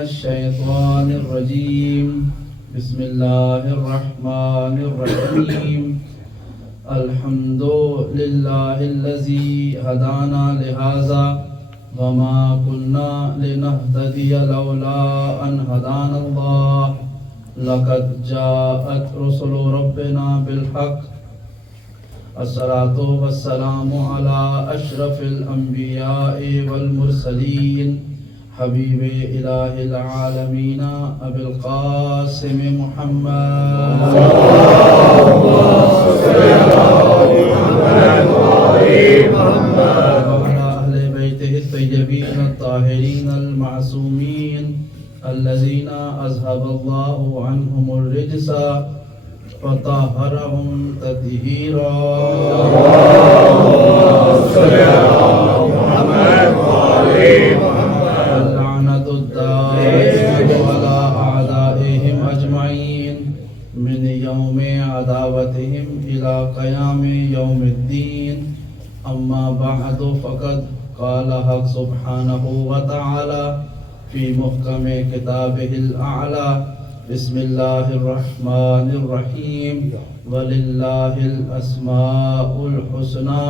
الشيطان الرجيم بسم الله الرحمن الرحيم الحمد لله الذي هدانا لهذا وما كنا لنهتدي لولا أن هدانا الله لقد جاءت رسل ربنا بالحق الصلاة والسلام على أشرف الأنبياء والمرسلين حبیب الہ العالمین ابی القاسم محمد وعلى اہل بیتہ الطیبین الطاہرین المعصومین الذین اذهب اللہ عنہم الرجس وطہرهم تطہیرا اللهم صل علی محمد وعلى اللعنة الدائمة على أعدائهم أجمعين من يوم عداوتهم إلى قيام يوم الدين أما بعد فقد قال حق سبحانه وتعالى في محكم كتابه الأعلى بسم الله الرحمن الرحيم ولله الأسماء الحسنى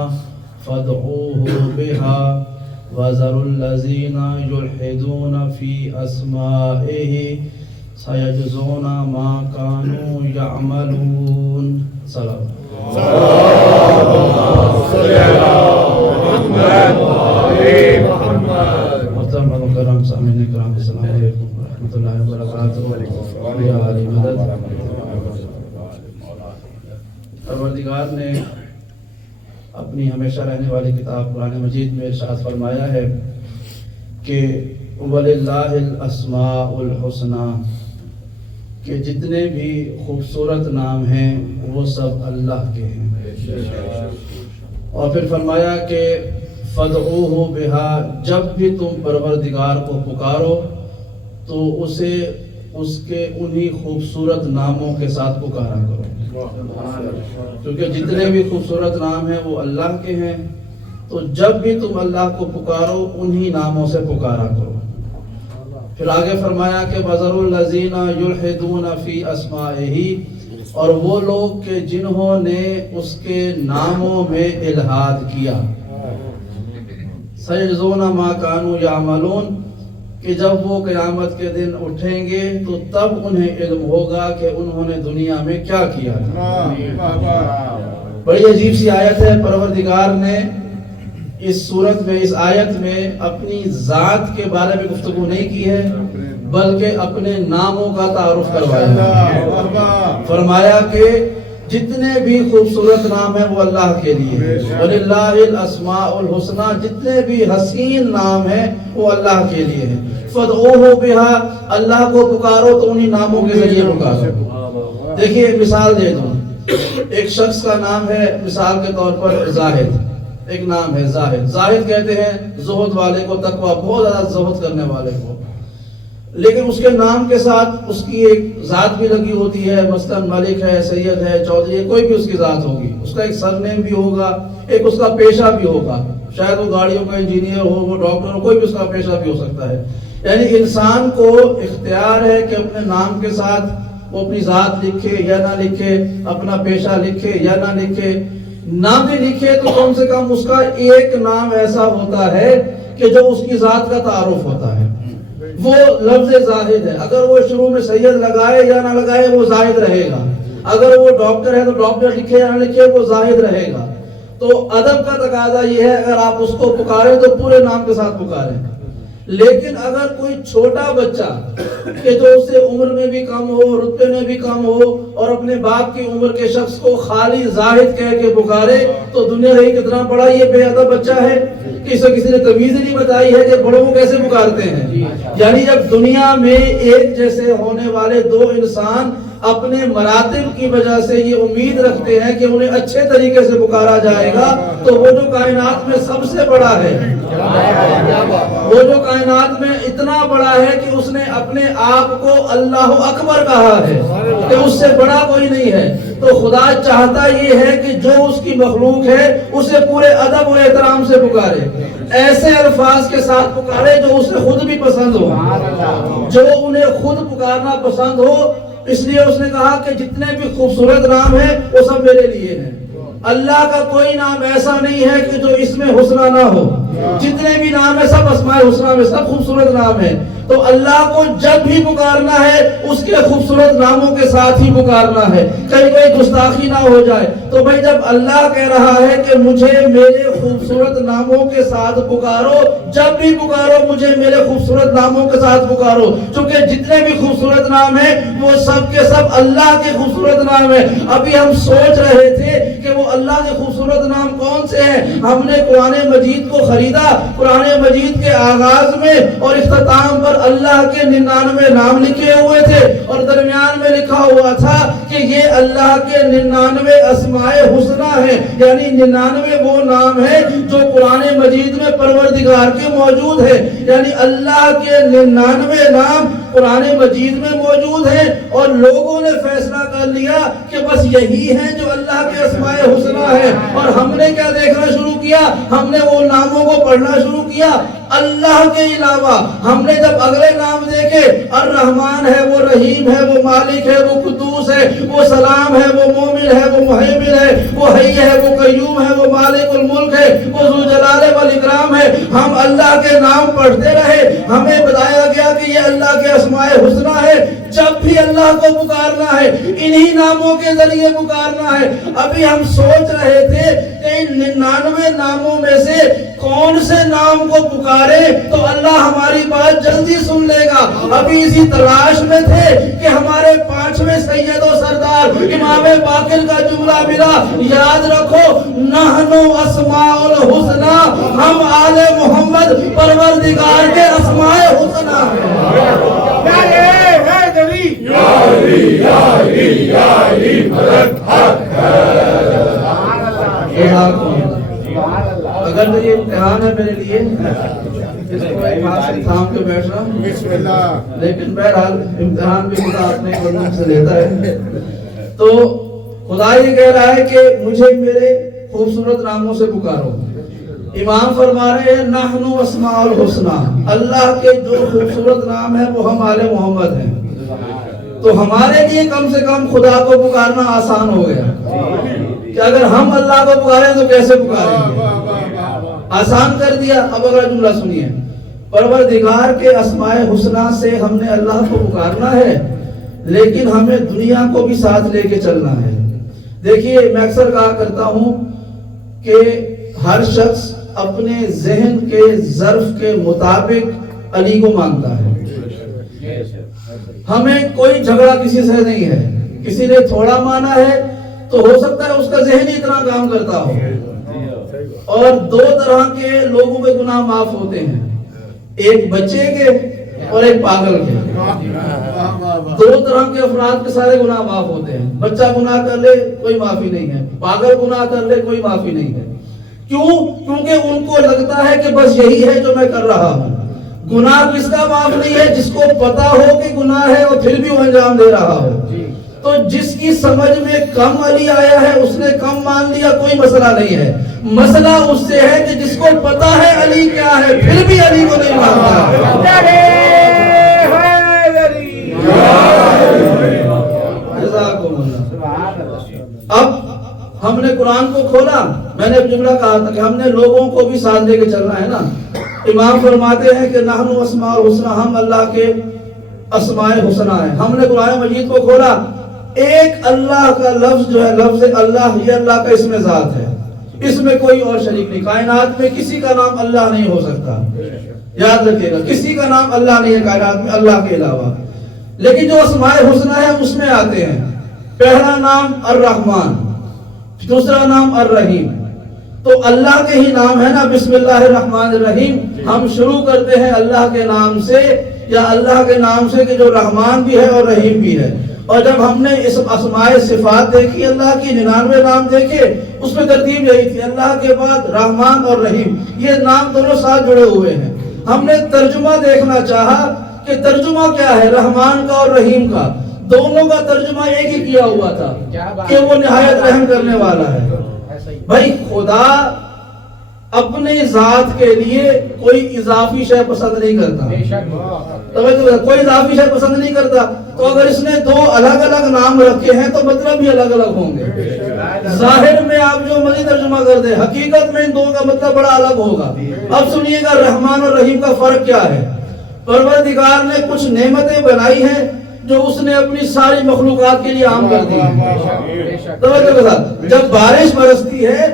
فادعوه بها وَذَرُوا الَّذِينَ يُلْحِدُونَ فِي أَسْمَائِهِ سَيَجْزَوْنَ مَا كَانُوا يَعْمَلُونَ سلام محترم کرام سامعین کرام السلام علیکم ورحمۃ اللہ وبرکاتہ یا علی مدد پروردگار نے اپنی ہمیشہ رہنے والی کتاب قرآن مجید میں ارشاد فرمایا ہے کہ وَلِلَّهِ الْأَسْمَاءُ الْحُسْنَى کہ جتنے بھی خوبصورت نام ہیں وہ سب اللہ کے ہیں، اور پھر فرمایا کہ فَادْعُوهُ بِهَا جب بھی تم پروردگار کو پکارو تو اسے اس کے انہی خوبصورت ناموں کے ساتھ پکارا کرو، کیونکہ جتنے بھی خوبصورت نام ہیں وہ اللہ کے ہیں، تو جب بھی تم اللہ کو پکارو انہی ناموں سے پکارا کرو۔ پھر آگے فرمایا کہ وَذَرُوا الَّذِينَ يُلْحِدُونَ فِي أَسْمَائِهِ اور وہ لوگ کہ جنہوں نے اس کے ناموں میں الحاد کیا، سَيَجْزَوْنَ مَا كَانُوا يَعْمَلُونَ کہ جب وہ قیامت کے دن اٹھیں گے تو تب انہیں علم ہوگا کہ انہوں نے دنیا میں کیا کیا تھا۔ بڑی عجیب سی آیت ہے، پروردگار نے اس صورت میں اس آیت میں اپنی ذات کے بارے میں گفتگو نہیں کی ہے بلکہ اپنے ناموں کا تعارف کروایا ہے۔ فرمایا کہ جتنے بھی خوبصورت نام ہیں وہ اللہ کے لیے، وَلِلَّهِ الْأَسْمَاءُ الْحُسْنَى جتنے بھی حسین نام ہیں وہ اللہ کے لیے ہیں، فَادْعُوهُ بِهَا اللہ کو پکارو تو انہی ناموں کے ذریعے پکارو۔ دیکھیے ایک مثال دے دوں، ایک شخص کا نام ہے مثال کے طور پر زاہد، ایک نام ہے زاہد، زاہد کہتے ہیں زہد والے کو، تقوی بہت زیادہ زہد کرنے والے کو، لیکن اس کے نام کے ساتھ اس کی ایک ذات بھی لگی ہوتی ہے، مثلا ملک ہے، سید ہے، چودھری ہے، کوئی بھی اس کی ذات ہوگی، اس کا ایک سرنیم بھی ہوگا، ایک اس کا پیشہ بھی ہوگا، شاید وہ گاڑیوں کا انجینئر ہو، وہ ڈاکٹر ہو، کوئی بھی اس کا پیشہ بھی ہو سکتا ہے۔ یعنی انسان کو اختیار ہے کہ اپنے نام کے ساتھ وہ اپنی ذات لکھے یا نہ لکھے، اپنا پیشہ لکھے یا نہ لکھے، نام بھی لکھے تو کم سے کم اس کا ایک نام ایسا ہوتا ہے کہ جو اس کی ذات کا تعارف ہوتا ہے، وہ لفظ زاہد ہے۔ اگر وہ شروع میں سید لگائے یا نہ لگائے وہ زاہد رہے گا، اگر وہ ڈاکٹر ہے تو ڈاکٹر لکھے یا نہ لکھے وہ زاہد رہے گا۔ تو ادب کا تقاضا یہ ہے اگر آپ اس کو پکاریں تو پورے نام کے ساتھ پکاریں، لیکن اگر کوئی چھوٹا بچہ کہ جو اس سے عمر میں بھی کم ہو، رتبے میں بھی کم ہو، اور اپنے باپ کی عمر کے شخص کو خالی زاہد کہہ کے پکارے تو دنیا رہی کتنا بڑا یہ بے ادب بچہ ہے کہ اسے کسی نے تمیز نہیں بتائی ہے کہ بڑوں کو کیسے پکارتے ہیں۔ یعنی جب دنیا میں ایک جیسے ہونے والے دو انسان اپنے مراتب کی وجہ سے یہ امید رکھتے ہیں کہ انہیں اچھے طریقے سے پکارا جائے گا، تو وہ جو کائنات میں سب سے بڑا ہے، وہ جو کائنات میں اتنا بڑا ہے کہ اس نے اپنے آپ کو اللہ اکبر کہا ہے کہ اس سے بڑا کوئی نہیں ہے، تو خدا چاہتا یہ ہے کہ جو اس کی مخلوق ہے اسے پورے ادب و احترام سے پکارے۔ ایسے الفاظ کے ساتھ پکارے جو اسے خود بھی پسند ہو، جو انہیں خود پکارنا پسند ہو. اس لیے اس نے کہا کہ جتنے بھی خوبصورت نام ہیں وہ سب میرے لیے ہیں. اللہ کا کوئی نام ایسا نہیں ہے کہ جو اس میں حسنہ نہ ہو. جتنے بھی نام ہیں سب اسماء الحسنہ میں سب خوبصورت نام ہیں. تو اللہ کو جب بھی پکارنا ہے اس کے خوبصورت ناموں کے ساتھ ہی پکارنا ہے، کہیں کوئی گستاخی نہ ہو جائے. تو بھائی جب اللہ کہہ رہا ہے کہ مجھے میرے خوبصورت ناموں کے ساتھ پکارو، جب بھی پکارو مجھے میرے خوبصورت ناموں کے ساتھ پکارو، چونکہ جتنے بھی خوبصورت نام ہیں وہ سب کے سب اللہ کے خوبصورت نام ہیں. ابھی ہم سوچ رہے تھے کہ وہ اللہ کے خوبصورت نام کون سے ہیں. ہم نے قرآن مجید کو خریدا، قرآن مجید کے آغاز میں اور اختتام پر اللہ کے 99 نام لکھے ہوئے تھے، اور درمیان میں لکھا ہوا تھا کہ یہ اللہ کے 99 اسماء حسنہ ہیں، یعنی 99 وہ نام ہیں جو قرآن مجید میں پروردگار کے موجود ہیں. یعنی اللہ کے 99 نام قرآن مجید میں موجود ہیں، اور لوگوں نے فیصلہ کر لیا کہ بس یہی ہیں جو اللہ کے اسماء حسنہ ہیں. اور ہم نے کیا دیکھنا شروع کیا؟ ہم نے وہ ناموں کو پڑھنا شروع کیا. اللہ کے علاوہ ہم نے جب اگلے نام دیکھے، الرحمن ہے، وہ رحیم ہے، وہ مالک ہے، وہ قدوس ہے، وہ سلام ہے، وہ مومن ہے، وہ مہیمن ہے، وہ حی ہے، وہ قیوم ہے، وہ مالک الملک ہے، وہ ذو جلال والاکرام ہے. ہم اللہ کے نام پڑھتے رہے، ہمیں بتایا گیا کہ یہ اللہ کے اسماء حسنہ ہے. جب بھی اللہ کو پکارنا ہے انہی ناموں کے ذریعے پکارنا ہے. ابھی ہم سوچ رہے تھے کہ ان 99 ناموں میں سے کون سے نام کو پکارے تو اللہ ہماری بات جلدی سن لے گا. ابھی اسی تلاش میں تھے کہ ہمارے 5ویں سید و سردار امام باقر کا جملہ ملا. یاد رکھو، نحنو اسماء الحسنہ، ہم آل محمد پروردگار کے اسماء حسنہ ہیں. اگر تو یہ امتحان ہے میرے لیے اس کو ایک ہاتھ سے تھام کے بیٹھنا، لیکن بہرحال امتحان بھی خدا اپنے بندوں سے لیتا ہے. تو خدا یہ کہہ رہا ہے کہ مجھے میرے خوبصورت ناموں سے پکارو. امام فرما رہے ہیں نحنو اسماء الحسنہ، اللہ کے جو خوبصورت نام ہیں وہ ہم آل محمد ہیں. تو ہمارے لیے کم سے کم خدا کو پکارنا آسان ہو گیا کہ اگر ہم اللہ کو پکاریں تو کیسے پکاریں گے. آسان کر دیا. اب اگلا جملہ سنیے، پروردگار کے اسماء حسنہ سے ہم نے اللہ کو پکارنا ہے، لیکن ہمیں دنیا کو بھی ساتھ لے کے چلنا ہے. دیکھیے، میں اکثر کہا کرتا ہوں کہ ہر شخص اپنے ذہن کے ظرف کے مطابق علی کو مانتا ہے. ہمیں کوئی جھگڑا کسی سے نہیں ہے. کسی نے تھوڑا مانا ہے تو ہو سکتا ہے اس کا ذہن ہی اتنا کام کرتا ہو. اور 2 طرح کے لوگوں کے گناہ معاف ہوتے ہیں، ایک بچے کے اور ایک پاگل کے. 2 طرح کے افراد کے سارے گناہ معاف ہوتے ہیں. بچہ گناہ کر لے کوئی معافی نہیں ہے، پاگل گناہ کر لے کوئی معافی نہیں ہے. کیوں؟ کیونکہ ان کو لگتا ہے کہ بس یہی ہے جو میں کر رہا ہوں. گناہ کس کا معاف نہیں ہے؟ جس کو پتا ہو کہ گناہ ہے اور پھر بھی وہ انجام دے رہا ہو. تو جس کی سمجھ میں کم علی آیا ہے اس نے کم مان لیا، کوئی مسئلہ نہیں ہے. مسئلہ اس سے ہے کہ جس کو پتا ہے علی کیا ہے پھر بھی علی کو نہیں مانتا. اب ہم نے قرآن کو کھولا، میں نے جملہ کہا تھا کہ ہم نے لوگوں کو بھی ساتھ لے کے چلنا ہے نا. امام فرماتے ہیں کہ نحنو اسماء الحسنہ، ہم اللہ کے اسماء حسنہ ہیں. ہم نے قرآن مجید کو کھولا، ایک اللہ کا لفظ جو ہے، لفظ اللہ، یہ اللہ کا اسم ذات ہے، اس میں کوئی اور شریک نہیں. کائنات میں کسی کا نام اللہ نہیں ہو سکتا، یاد رکھیے گا. کسی کا نام اللہ نہیں ہے کائنات میں اللہ کے علاوہ. لیکن جو اسماء حسنہ ہیں اس میں آتے ہیں، پہلا نام الرحمن، دوسرا نام الرحیم. تو اللہ کے ہی نام ہے نا، بسم اللہ الرحمن الرحیم. ہم شروع کرتے ہیں اللہ کے نام سے، یا اللہ کے نام سے کہ جو رحمان بھی ہے اور رحیم بھی ہے. اور جب ہم نے اس اسماء صفات دیکھی، اللہ کی 99 نام دیکھے، اس میں ترتیب یہی تھی، اللہ کے بعد رحمان اور رحیم، یہ نام دونوں ساتھ جڑے ہوئے ہیں. ہم نے ترجمہ دیکھنا چاہا کہ ترجمہ کیا ہے رحمان کا اور رحیم کا. دونوں کا ترجمہ ایک ہی کیا ہوا تھا کہ وہ نہایت رحم کرنے والا ہے. بھائی خدا اپنے ذات کے لیے کوئی اضافی شے پسند نہیں کرتا، کوئی اضافی شے پسند نہیں کرتا. تو اگر اس نے دو الگ الگ نام رکھے ہیں تو مطلب بھی الگ الگ ہوں گے. ظاہر میں آپ جو مرضی ترجمہ کر دیں، حقیقت میں ان دو کا مطلب بڑا الگ ہوگا. اب سنیے گا رحمان اور رحیم کا فرق کیا ہے. پروردگار نے کچھ نعمتیں بنائی ہیں جو اس نے اپنی ساری مخلوقات کے لیے عام کر دی ہے. توجہ کے ساتھ جب بارش برستی ہے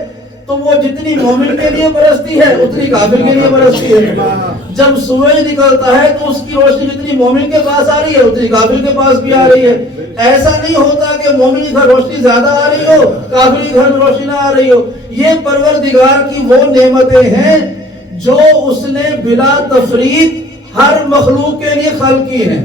تو وہ جتنی مومن کے لیے برستی ہے اتنی کافر کے لیے برستی ہے. جب سورج نکلتا ہے تو اس کی روشنی جتنی مومن کے پاس آ رہی ہے اتنی کافر کے پاس بھی آ رہی ہے. ایسا نہیں ہوتا کہ مومن کے گھر روشنی زیادہ آ رہی ہو، کافر کے گھر میں روشنی نہ آ رہی ہو. یہ پروردگار کی وہ نعمتیں ہیں جو اس نے بلا تفریق ہر مخلوق کے لیے خلق کی ہیں.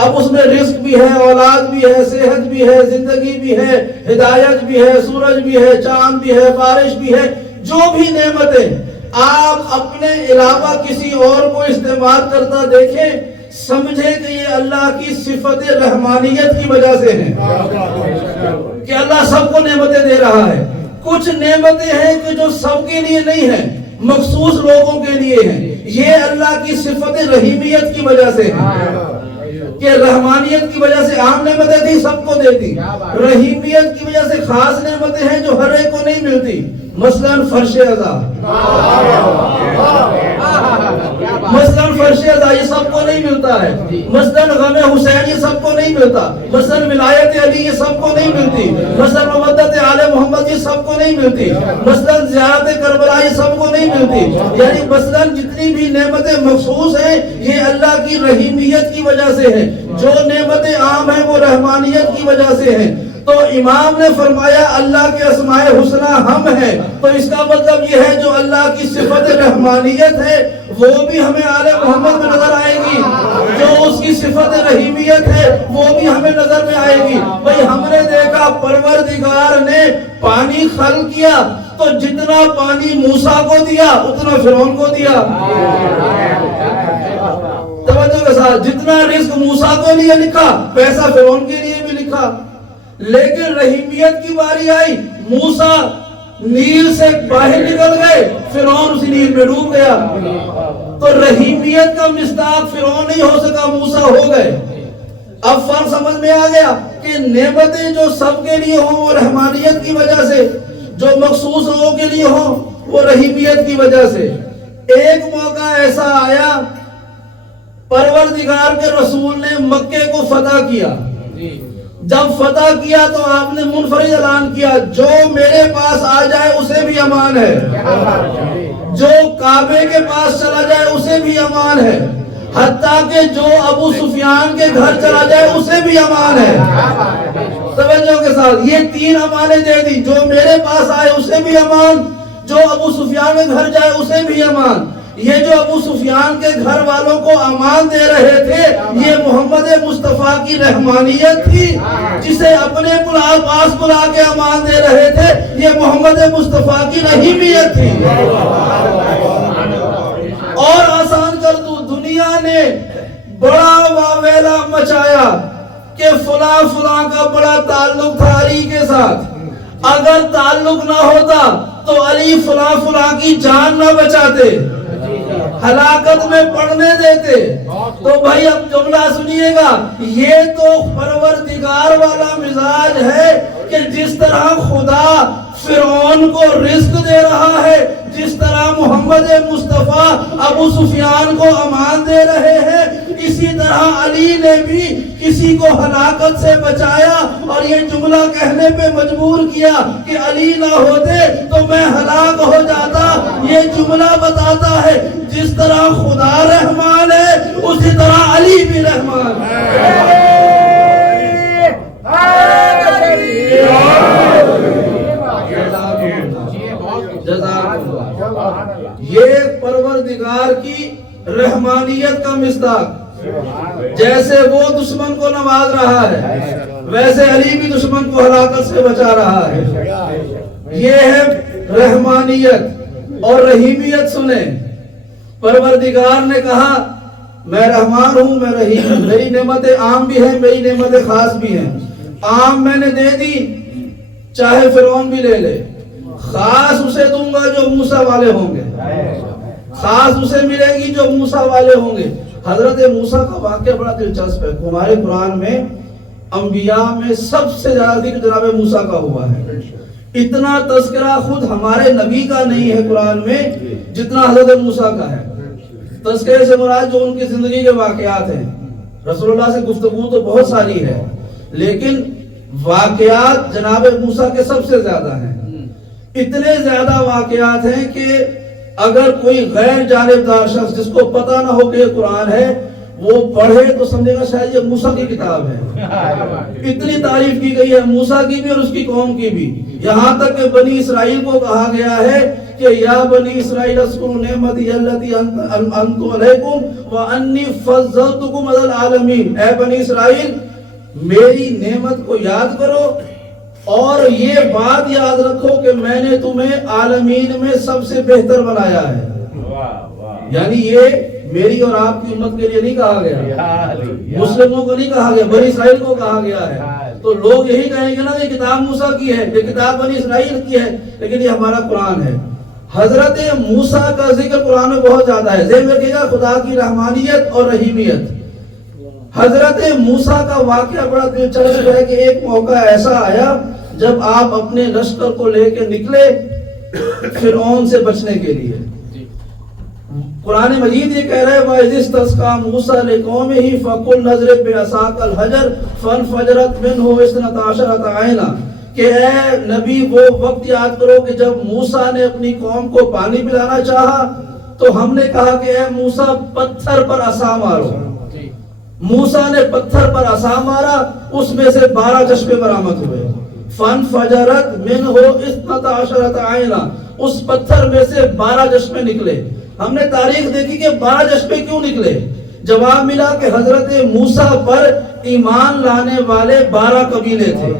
اب اس میں رزق بھی ہے، اولاد بھی ہے، صحت بھی ہے، زندگی بھی ہے، ہدایت بھی ہے، سورج بھی ہے، چاند بھی ہے، بارش بھی ہے. جو بھی نعمتیں آپ اپنے علاوہ کسی اور کو استعمال کرتا دیکھیں، سمجھیں کہ یہ اللہ کی صفت رحمانیت کی وجہ سے ہیں کہ اللہ سب کو نعمتیں دے رہا ہے. کچھ نعمتیں ہیں کہ جو سب کے لیے نہیں ہیں، مخصوص لوگوں کے لیے ہیں. یہ اللہ کی صفت رحیمیت کی وجہ سے ہیں کہ رحمانیت کی وجہ سے عام نعمتیں تھی سب کو دیتی، رحیمیت کی وجہ سے خاص نعمتیں ہیں جو ہر ایک کو نہیں ملتی. مثلا فرش عزا، مثلا فرش عزا یہ سب کو نہیں ملتا ہے. مثلا غم حسین یہ سب کو نہیں ملتا. مثلا ولایت علی یہ سب کو نہیں ملتی. مثلا مودت آل محمد یہ سب کو نہیں ملتی. مثلا زیارت کربلا یہ سب کو نہیں ملتی. یعنی مثلا جتنی بھی نعمتیں مخصوص ہیں یہ اللہ کی رحیمیت کی وجہ سے ہیں. جو نعمتیں عام ہیں وہ رحمانیت کی وجہ سے ہیں. تو امام نے فرمایا اللہ کے اسماء حسنہ ہم ہیں، تو اس کا مطلب یہ ہے جو اللہ کی صفت رحمانیت ہے وہ بھی ہمیں آل محمد میں نظر آئے گی، جو اس کی صفت رحیمیت ہے وہ بھی ہمیں نظر میں آئے گی. بھئی ہم نے دیکھا پروردگار نے پانی خلق کیا تو جتنا پانی موسیٰ کو دیا اتنا فرعون کو دیا. توجہ کے ساتھ جتنا رزق موسیٰ کو لیے لکھا پیسہ فرعون کے لیے بھی لکھا. لیکن رحیمیت کی باری آئی، موسیٰ نیل سے باہر نکل گئے، فرعون اسی نیل میں ڈوب گیا. تو رحیمیت کا مصداق فرعون نہیں ہو سکا، موسیٰ ہو گئے. اب فرق سمجھ میں آ گیا کہ نعمتیں جو سب کے لیے ہوں وہ رحمانیت کی وجہ سے، جو مخصوص لوگوں کے لیے ہوں وہ رحیمیت کی وجہ سے. ایک موقع ایسا آیا پروردگار کے رسول نے مکے کو فتح کیا. جب فتح کیا تو آپ نے منفرد اعلان کیا جو میرے پاس آ جائے اسے بھی امان ہے، جو کعبے کے پاس چلا جائے اسے بھی امان ہے، حتیٰ کہ جو ابو سفیان کے گھر چلا جائے اسے بھی امان ہے. توجہ کے ساتھ یہ تین امانیں دے دی، جو میرے پاس آئے اسے بھی امان، جو ابو سفیان کے گھر جائے اسے بھی امان. یہ جو ابو سفیان کے گھر والوں کو امان دے رہے تھے یہ محمد مصطفیٰ کی رحمانیت تھی. جسے اپنے پاس بلا کے امان دے رہے تھے یہ محمد مصطفیٰ کی رحیمیت تھی. اور آسان کر دوں، دنیا نے بڑا واویلا مچایا کہ فلاں فلاں کا بڑا تعلق تھا علی کے ساتھ، اگر تعلق نہ ہوتا تو علی فلاں فلاں کی جان نہ بچاتے، ہلاکت میں پڑنے دیتے. تو بھائی اب جملہ سنیے گا، یہ تو پروردگار والا مزاج ہے کہ جس طرح خدا فرعون کو رزق دے رہا ہے، جس طرح محمد مصطفیٰ ابو سفیان کو امان دے رہے ہیں، اسی طرح علی نے بھی کسی کو ہلاکت سے بچایا اور یہ جملہ کہنے پہ مجبور کیا کہ علی نہ ہوتے تو میں ہلاک ہو جاتا. یہ جملہ بتاتا ہے جس طرح خدا رحمان ہے اسی طرح علی بھی رحمان ہے. یہ پروردگار کی رحمانیت کا مصداق. جیسے وہ دشمن کو نواز رہا ہے ویسے علی بھی دشمن کو ہلاکت سے بچا رہا ہے. یہ ہے رحمانیت اور رحیمیت. سنیں، پروردگار نے کہا میں رحمان ہوں، میں رحیم ہوں، میری نعمتیں عام بھی ہیں، میری نعمتیں خاص بھی ہیں. عام میں نے دے دی چاہے فرعون بھی لے لے، خاص اسے دوں گا جو موسیٰ والے ہوں گے، خاص اسے ملے گی جو موسیٰ والے ہوں گے۔ حضرت موسیٰ کا واقعہ بڑا دلچسپ ہے۔ ہمارے قرآن میں انبیاء میں سب سے زیادہ ذکر جناب موسیٰ کا ہوا ہے۔ اتنا تذکرہ خود ہمارے نبی کا نہیں ہے قرآن میں جتنا حضرت موسیٰ کا ہے۔ تذکرے سے مراد جو ان کی زندگی کے واقعات ہیں، رسول اللہ سے گفتگو تو بہت ساری ہے لیکن واقعات جناب موسیٰ کے سب سے زیادہ ہیں۔ اتنے زیادہ واقعات ہیں کہ اگر کوئی غیر جانبدار شخص جس کو پتہ نہ ہو کہ یہ قرآن ہے وہ پڑھے تو سمجھے گا شاید یہ موسیٰ کی کتاب ہے۔ اتنی تعریف کی گئی ہے موسیٰ کی بھی اور اس کی قوم کی بھی، یہاں تک کہ بنی اسرائیل کو کہا گیا ہے کہ یا بنی اسرائیل اذکروا نعمتی التی انعمت علیکم وانی فضلتکم علی العالمین، اے بنی اسرائیل میری نعمت کو یاد کرو اور یہ بات یاد رکھو کہ میں نے تمہیں عالمین میں سب سے بہتر بنایا ہے۔ یعنی یہ میری اور آپ کی امت کے لیے نہیں کہا گیا، مسلموں کو نہیں کہا گیا، بنی اسرائیل کو کہا گیا ہے۔ تو لوگ یہی کہیں گے نا یہ کتاب موسیٰ کی ہے، یہ کتاب بنی اسرائیل کی ہے، لیکن یہ ہمارا قرآن ہے۔ حضرت موسیٰ کا ذکر قرآن میں بہت زیادہ ہے۔ ذہن رکھیے گا خدا کی رحمانیت اور رحیمیت۔ حضرت موسیٰ کا واقعہ بڑا دلچسپ ہے کہ ایک موقع ایسا آیا جب آپ اپنے لشکر کو لے کے نکلے فرعون سے بچنے کے لیے۔ قرآن مجید یہ کہہ رہا ہے وَإِذِ اسْتَسْقَىٰ مُوسَىٰ لِقَوْمِهِ فَقُلْ اضْرِب بِعَصَاكَ الْحَجَرَ فَانْفَجَرَتْ مِنْهُ اثْنَتَا عَشَرَةَ عَيْنًا، کہ اے نبی وہ وقت یاد کرو کہ جب موسیٰ نے اپنی قوم کو پانی پلانا چاہا تو ہم نے کہا کہ اے موسیٰ پتھر پر عصا مارو۔ موسیٰ نے پتھر پر عصا مارا، اس میں سے 12 چشمے برآمد ہوئے۔ فَانْفَجَرَتْ مِنْهُ اثْنَتَا عَشَرَةَ عَيْنًا، اس پتھر میں سے 12 چشمے نکلے۔ ہم نے تاریخ دیکھی کہ 12 چشمے کیوں نکلے؟ جواب ملا کہ حضرت موسیٰ پر ایمان لانے والے 12 قبیلے تھے۔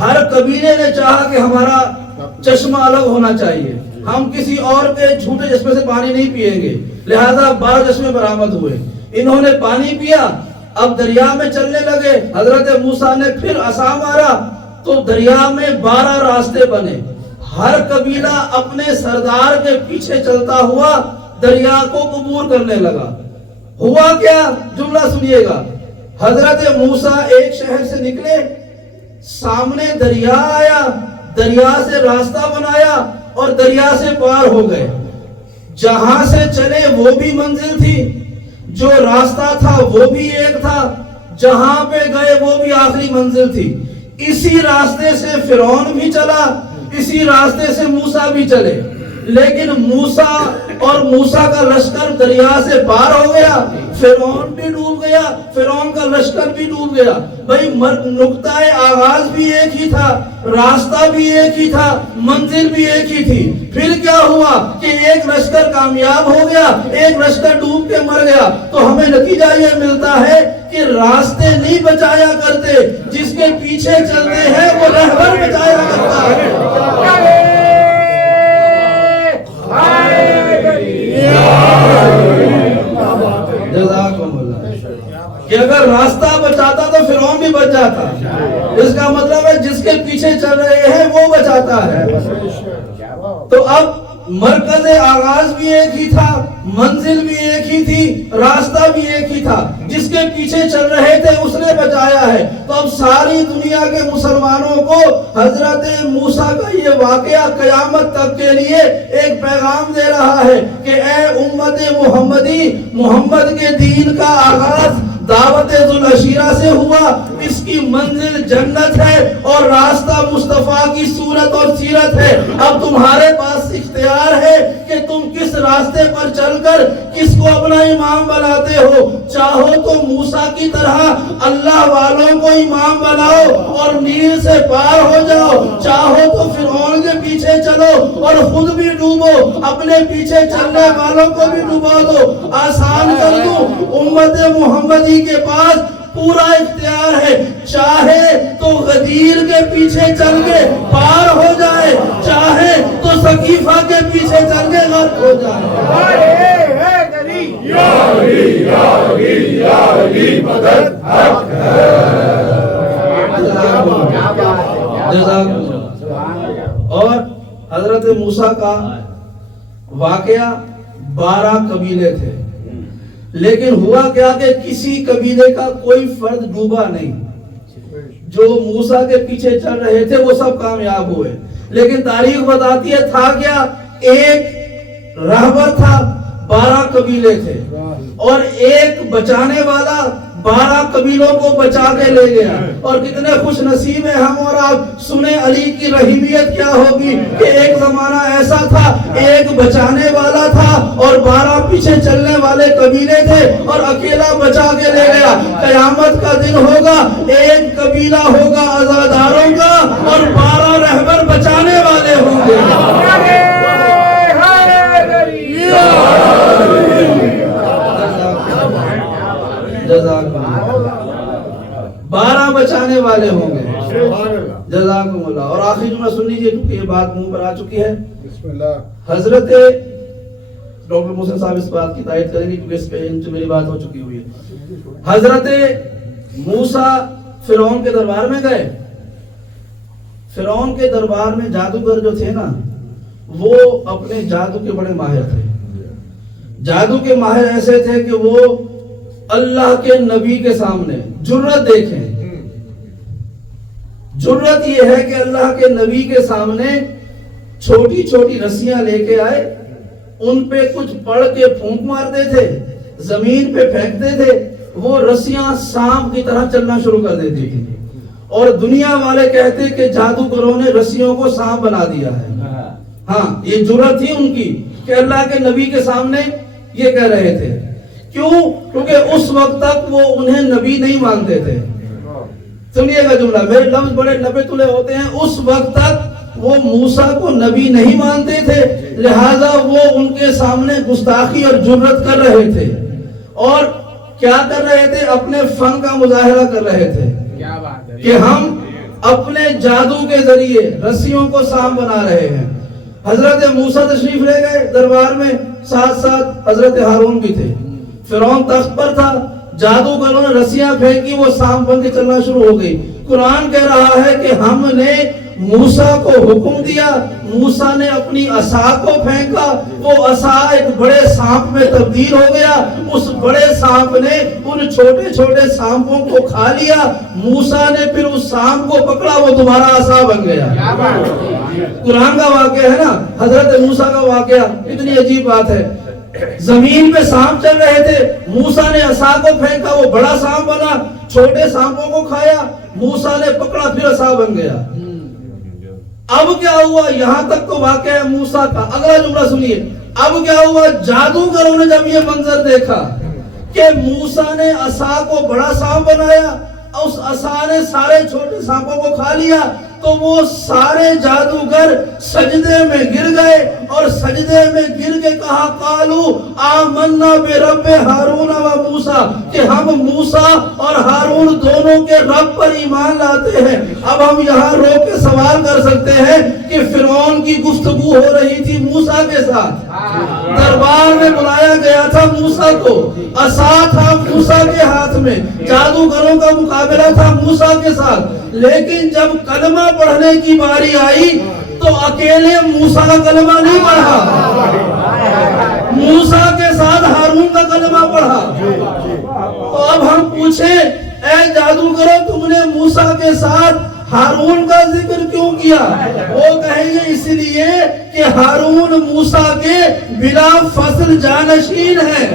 ہر قبیلے نے چاہا کہ ہمارا چشمہ الگ ہونا چاہیے، ہم کسی اور کے جھوٹے چشمے سے پانی نہیں پیئیں گے، لہذا 12 چشمے برآمد ہوئے۔ انہوں نے پانی پیا، اب دریا میں چلنے لگے۔ حضرت موسیٰ نے پھر عصا مارا تو دریا میں 12 راستے بنے۔ ہر قبیلہ اپنے سردار کے پیچھے چلتا ہوا دریا کو عبور کرنے لگا۔ ہوا کیا؟ جملہ سنیے گا۔ حضرت موسیٰ ایک شہر سے نکلے، سامنے دریا آیا، دریا سے راستہ بنایا اور دریا سے پار ہو گئے۔ جہاں سے چلے وہ بھی منزل تھی، جو راستہ تھا وہ بھی ایک تھا، جہاں پہ گئے وہ بھی آخری منزل تھی۔ اسی راستے سے فرعون بھی چلا، اسی راستے سے موسیٰ بھی چلے، لیکن موسیٰ اور موسیٰ کا لشکر دریا سے پار ہو گیا، فرعون بھی ڈوب گیا، فرعون کا لشکر بھی ڈوب گیا۔ بھئی نقطہ آغاز بھی ایک ہی تھا، راستہ بھی ایک ہی تھا، منزل بھی ایک ہی تھی۔ پھر کیا ہوا کہ ایک لشکر کامیاب ہو گیا، ایک لشکر ڈوب کے مر گیا۔ تو ہمیں نتیجہ یہ ملتا ہے کہ راستے نہیں بچایا کرتے، جس کے پیچھے چلتے ہیں وہ رہبر بچایا کرتا ہے۔ جزاکم اللہ۔ کہ اگر راستہ بچاتا تو فرعون بھی بچ جاتا، اس کا مطلب ہے جس کے پیچھے چل رہے ہیں وہ بچاتا ہے۔ تو اب مرکز آغاز بھی ایک ہی تھا، منزل بھی ایک ہی تھی، راستہ بھی ایک ہی تھا، جس کے پیچھے چل رہے تھے اس نے بچایا ہے۔ تو اب ساری دنیا کے مسلمانوں کو حضرت موسیٰ کا یہ واقعہ قیامت تک کے لیے ایک پیغام دے رہا ہے کہ اے امت محمدی، محمد کے دین کا آغاز دعوت ذوالعشیرہ سے ہوا، اس کی منزل جنت ہے اور راستہ مصطفیٰ کی صورت اور سیرت ہے۔ اب تمہارے پاس اختیار ہے کہ تم کس راستے پر چل کر کس کو اپنا امام بناتے ہو۔ چاہو تو موسیٰ کی طرح اللہ والوں کو امام بناؤ اور نیل سے پار ہو جاؤ، چاہو تو فرعون کے پیچھے چلو اور خود بھی ڈوبو، اپنے پیچھے چلنے والوں کو بھی ڈوبا دو۔ آسان کر دوں، امت محمدی کے پاس پورا اختیار ہے، چاہے تو غدیر کے پیچھے چل کے پار ہو جائے، چاہے تو ثقیفہ کے پیچھے چل کے غرق ہو جائے۔ مدد حق ہے۔ اور حضرت حضرت موسیٰ کا واقعہ 12 قبیلے تھے، لیکن ہوا کیا کہ کسی قبیلے کا کوئی فرد ڈوبا نہیں. جو موسیٰ کے پیچھے چل رہے تھے وہ سب کامیاب ہوئے. لیکن تاریخ بتاتی ہے تھا کیا، ایک رہبر تھا، 12 قبیلے تھے، اور ایک بچانے والا 12 قبیلوں کو بچا کے لے گیا. اور کتنے خوش نصیب ہیں ہم اور آپ. سنیں علی کی رحیمیت کیا ہوگی کہ ایک زمانہ ایسا تھا، ایک بچانے والا تھا اور 12 پیچھے چلنے والے قبیلے تھے، اور اکیلا بچا کے لے گیا. قیامت کا دن ہوگا، ایک قبیلہ ہوگا عزاداروں کا اور 12 رہبر بچانے والے ہوں گے. جزاکم اللہ. 12 بچانے والے ہوں گے. جزاکم اللہ. اور آخری جملہ سن لیجیے کیونکہ یہ بات منہ پر آ چکی ہے. بسم اللہ. حضرت ڈاکٹر محسن صاحب اس بات کی تائید کریں گے کیونکہ اس پہ ان سے میری بات ہو چکی ہوئی ہے. حضرت موسیٰ فرعون کے دربار میں گئے. فرعون کے دربار میں جادوگر جو تھے نا وہ اپنے جادو کے بڑے ماہر تھے. جادو کے ماہر ایسے تھے کہ وہ اللہ کے نبی کے سامنے جرت دیکھیں. جرت یہ ہے کہ اللہ کے نبی کے سامنے چھوٹی چھوٹی رسیاں لے کے آئے، ان پہ کچھ پڑھ کے پھونک مارتے تھے، زمین پہ پھینکتے تھے، وہ رسیاں سانپ کی طرح چلنا شروع کر دیتی تھی. اور دنیا والے کہتے کہ جادوگروں نے رسیوں کو سانپ بنا دیا ہے. ہاں یہ جرت تھی ان کی کہ اللہ کے نبی کے سامنے یہ کہہ رہے تھے. کیوں؟ کیونکہ اس وقت تک وہ انہیں نبی نہیں مانتے تھے. سنیے گا جملہ، میرے لفظ بڑے نبے تلے ہوتے ہیں. اس وقت تک وہ موسیٰ کو نبی نہیں مانتے تھے، لہذا وہ ان کے سامنے گستاخی اور جرت کر رہے تھے. اور کیا کر رہے تھے؟ اپنے فن کا مظاہرہ کر رہے تھے کہ ہم اپنے جادو کے ذریعے رسیوں کو سانپ بنا رہے ہیں. حضرت موسیٰ تشریف لے گئے دربار میں، ساتھ ساتھ حضرت ہارون بھی تھے. فرعون تخت پر تھا، جادوگروں نے رسیاں پھینکی، وہ سانپ بن کے چلنا شروع ہو گئی. قرآن کہہ رہا ہے کہ ہم نے موسیٰ کو حکم دیا، موسیٰ نے اپنی عصا کو پھینکا، وہ عصا ایک بڑے سانپ میں تبدیل ہو گیا. اس بڑے سانپ نے ان چھوٹے چھوٹے سانپوں کو کھا لیا. موسیٰ نے پھر اس سانپ کو پکڑا، وہ دوبارہ عصا بن گیا. قرآن کا واقعہ ہے نا، حضرت موسیٰ کا واقعہ. اتنی عجیب بات ہے. زمین پہ سانپ چل رہے تھے، موسیٰ نے عصا کو پھینکا، وہ بڑا سانپ بنا، چھوٹے سانپوں کو کھایا، موسیٰ نے پکڑا، پھر عصا بن گیا. اب کیا ہوا؟ یہاں تک تو واقعہ ہے موسیٰ کا. اگلا جملہ سنیے. اب کیا ہوا؟ جادوگروں نے جب یہ منظر دیکھا کہ موسیٰ نے عصا کو بڑا سانپ بنایا، اس عصا نے سارے چھوٹے سانپوں کو کھا لیا، تو وہ سارے جادوگر سجدے میں گر گئے اور سجدے میں گر کے کہا قالو آمنا برب ہارون و موسیٰ، کہ ہم موسیٰ اور ہارون دونوں کے رب پر ایمان لاتے ہیں. اب ہم یہاں روک کے سوال کر سکتے ہیں کہ فرعون کی گفتگو ہو رہی تھی موسیٰ کے ساتھ، دربار میں بلایا گیا تھا موسیٰ کو، عصا تھا موسیٰ کے ہاتھ میں، جادوگروں کا مقابلہ تھا موسیٰ کے ساتھ. لیکن جب کلمہ پڑھنے کی باری آئی تو اکیلے موسیٰ کا کلمہ نہیں پڑھا، موسیٰ کے ساتھ ہارون کا کلمہ پڑھا. تو اب ہم پوچھیں اے جادوگروں تم نے موسیٰ کے ساتھ ہارون کا ذکر کیوں کیا؟ وہ کہیں گے اس لیے کہ ہارون موسیٰ کے بلا فصل جانشین ہے.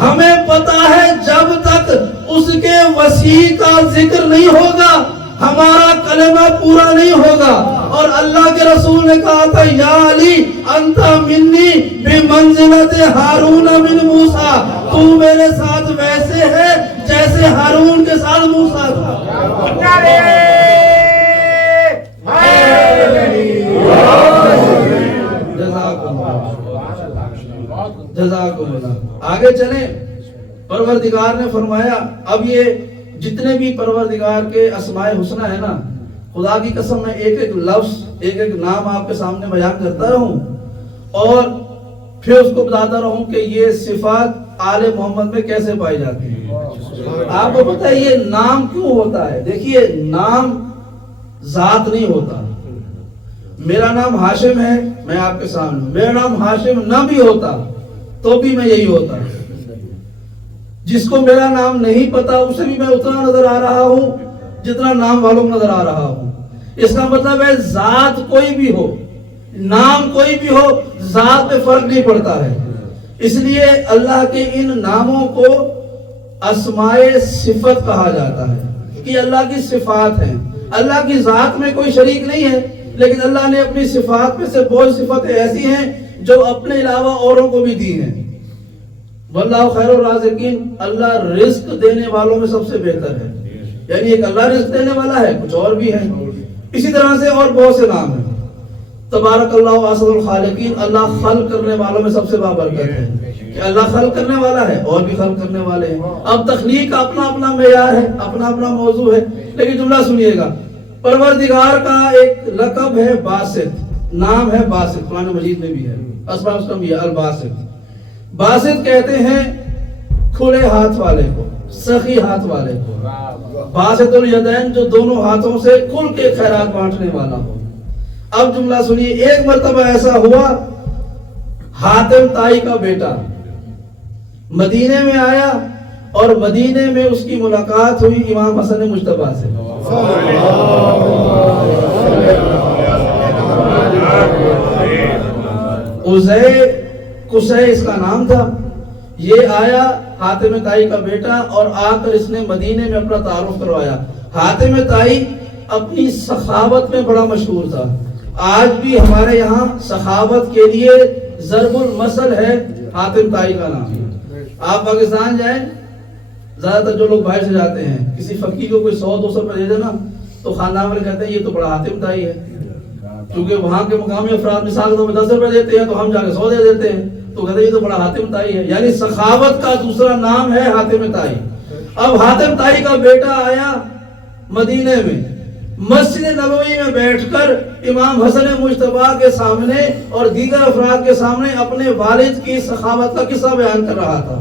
ہمیں پتا ہے جب تک اس کے وسیع کا ذکر نہیں ہوگا ہمارا کلمہ پورا نہیں ہوگا. اور اللہ کے رسول نے کہا تھا یا علی انت منی بمنزلت ہارون من موسیٰ، تو میرے ساتھ ویسے ہے جیسے ہارون کے ساتھ موسیٰ تھا. جزاکم اللہ. آگے چلیں. پروردگار نے فرمایا، اب یہ جتنے بھی پروردگار کے اسماء حسنہ ہے نا، خدا کی قسم میں ایک ایک لفظ ایک ایک نام آپ کے سامنے بیان کرتا رہوں اور پھر اس کو بتاتا رہوں کہ یہ صفات آل محمد میں کیسے پائی جاتی ہیں. آپ کو پتہ ہے یہ نام کیوں ہوتا ہے؟ دیکھیے نام ذات نہیں ہوتا، میرا نام ہاشم ہے، میں آپ کے سامنے ہوں، میرا نام ہاشم نہ بھی ہوتا تو بھی میں یہی ہوتا. جس کو میرا نام نہیں پتا اسے بھی میں اتنا نظر آ رہا ہوں جتنا نام والوں کو نظر آ رہا ہوں. اس کا مطلب ہے ذات کوئی بھی ہو، نام کوئی بھی ہو، ذات میں فرق نہیں پڑتا ہے. اس لیے اللہ کے ان ناموں کو اسماء صفت کہا جاتا ہے کہ اللہ کی صفات ہیں. اللہ کی ذات میں کوئی شریک نہیں ہے، لیکن اللہ نے اپنی صفات میں سے بہت صفتیں ایسی ہیں جو اپنے علاوہ اوروں کو بھی دی ہیں. واللہ خیر الرازقین، اللہ رزق دینے والوں میں سب سے بہتر ہے. یعنی ایک اللہ رزق دینے والا ہے، کچھ اور بھی ہے. اسی طرح سے اور بہت سے نام ہیں. تبارک اللہ احسن الخالقین، اللہ خلق کرنے والوں میں سب سے بابرکت ہے کہ اللہ خلق کرنے والا ہے، اور بھی خلق کرنے والے ہیں. اب تخلیق کا اپنا اپنا معیار ہے، اپنا اپنا موضوع ہے، لیکن جملہ سنیے گا. پروردگار کا ایک لقب ہے باسط، نام ہے باسط، قرآن مجید میں بھی ہے، اسماء الحسنی بھی ہے الباسط. باسط کہتے ہیں کھلے ہاتھ والے کو، سخی ہاتھ والے کو. باسط الیدین، جو دونوں ہاتھوں سے کھل کے خیرات بانٹنے والا ہو. اب جملہ سنیے. ایک مرتبہ ایسا ہوا، حاتم طائی کا بیٹا مدینے میں آیا اور مدینے میں اس کی ملاقات ہوئی امام حسن مجتبیٰ سے. قصے اس کا نام تھا. یہ آیا حاتم طائی کا بیٹا اور آ کر اس نے مدینے میں اپنا تعارف کروایا. حاتم طائی اپنی سخاوت میں بڑا مشہور تھا. آج بھی ہمارے یہاں سخاوت کے لیے ضرب المثل ہے حاتم طائی کا نام. آپ پاکستان جائیں، زیادہ تر جو لوگ باہر سے جاتے ہیں، کسی فقیر کو کوئی 100-200 روپے دے دینا تو خاندان والے کہتے ہیں یہ تو بڑا حاتم طائی ہے. کیونکہ وہاں کے مقامی افراد مثال کے طور پہ 10 روپے دیتے ہیں تو ہم جا کے 100 دے دیتے ہیں، تو کہتے ہیں یہ تو بڑا حاتم طائی ہے. یعنی سخاوت کا دوسرا نام ہے حاتم طائی. اب حاتم طائی کا بیٹا آیا مدینے میں، مسجد نبوی میں بیٹھ کر امام حسن مجتبیٰ کے سامنے اور دیگر افراد کے سامنے اپنے والد کی سخاوت کا قصہ بیان کر رہا تھا.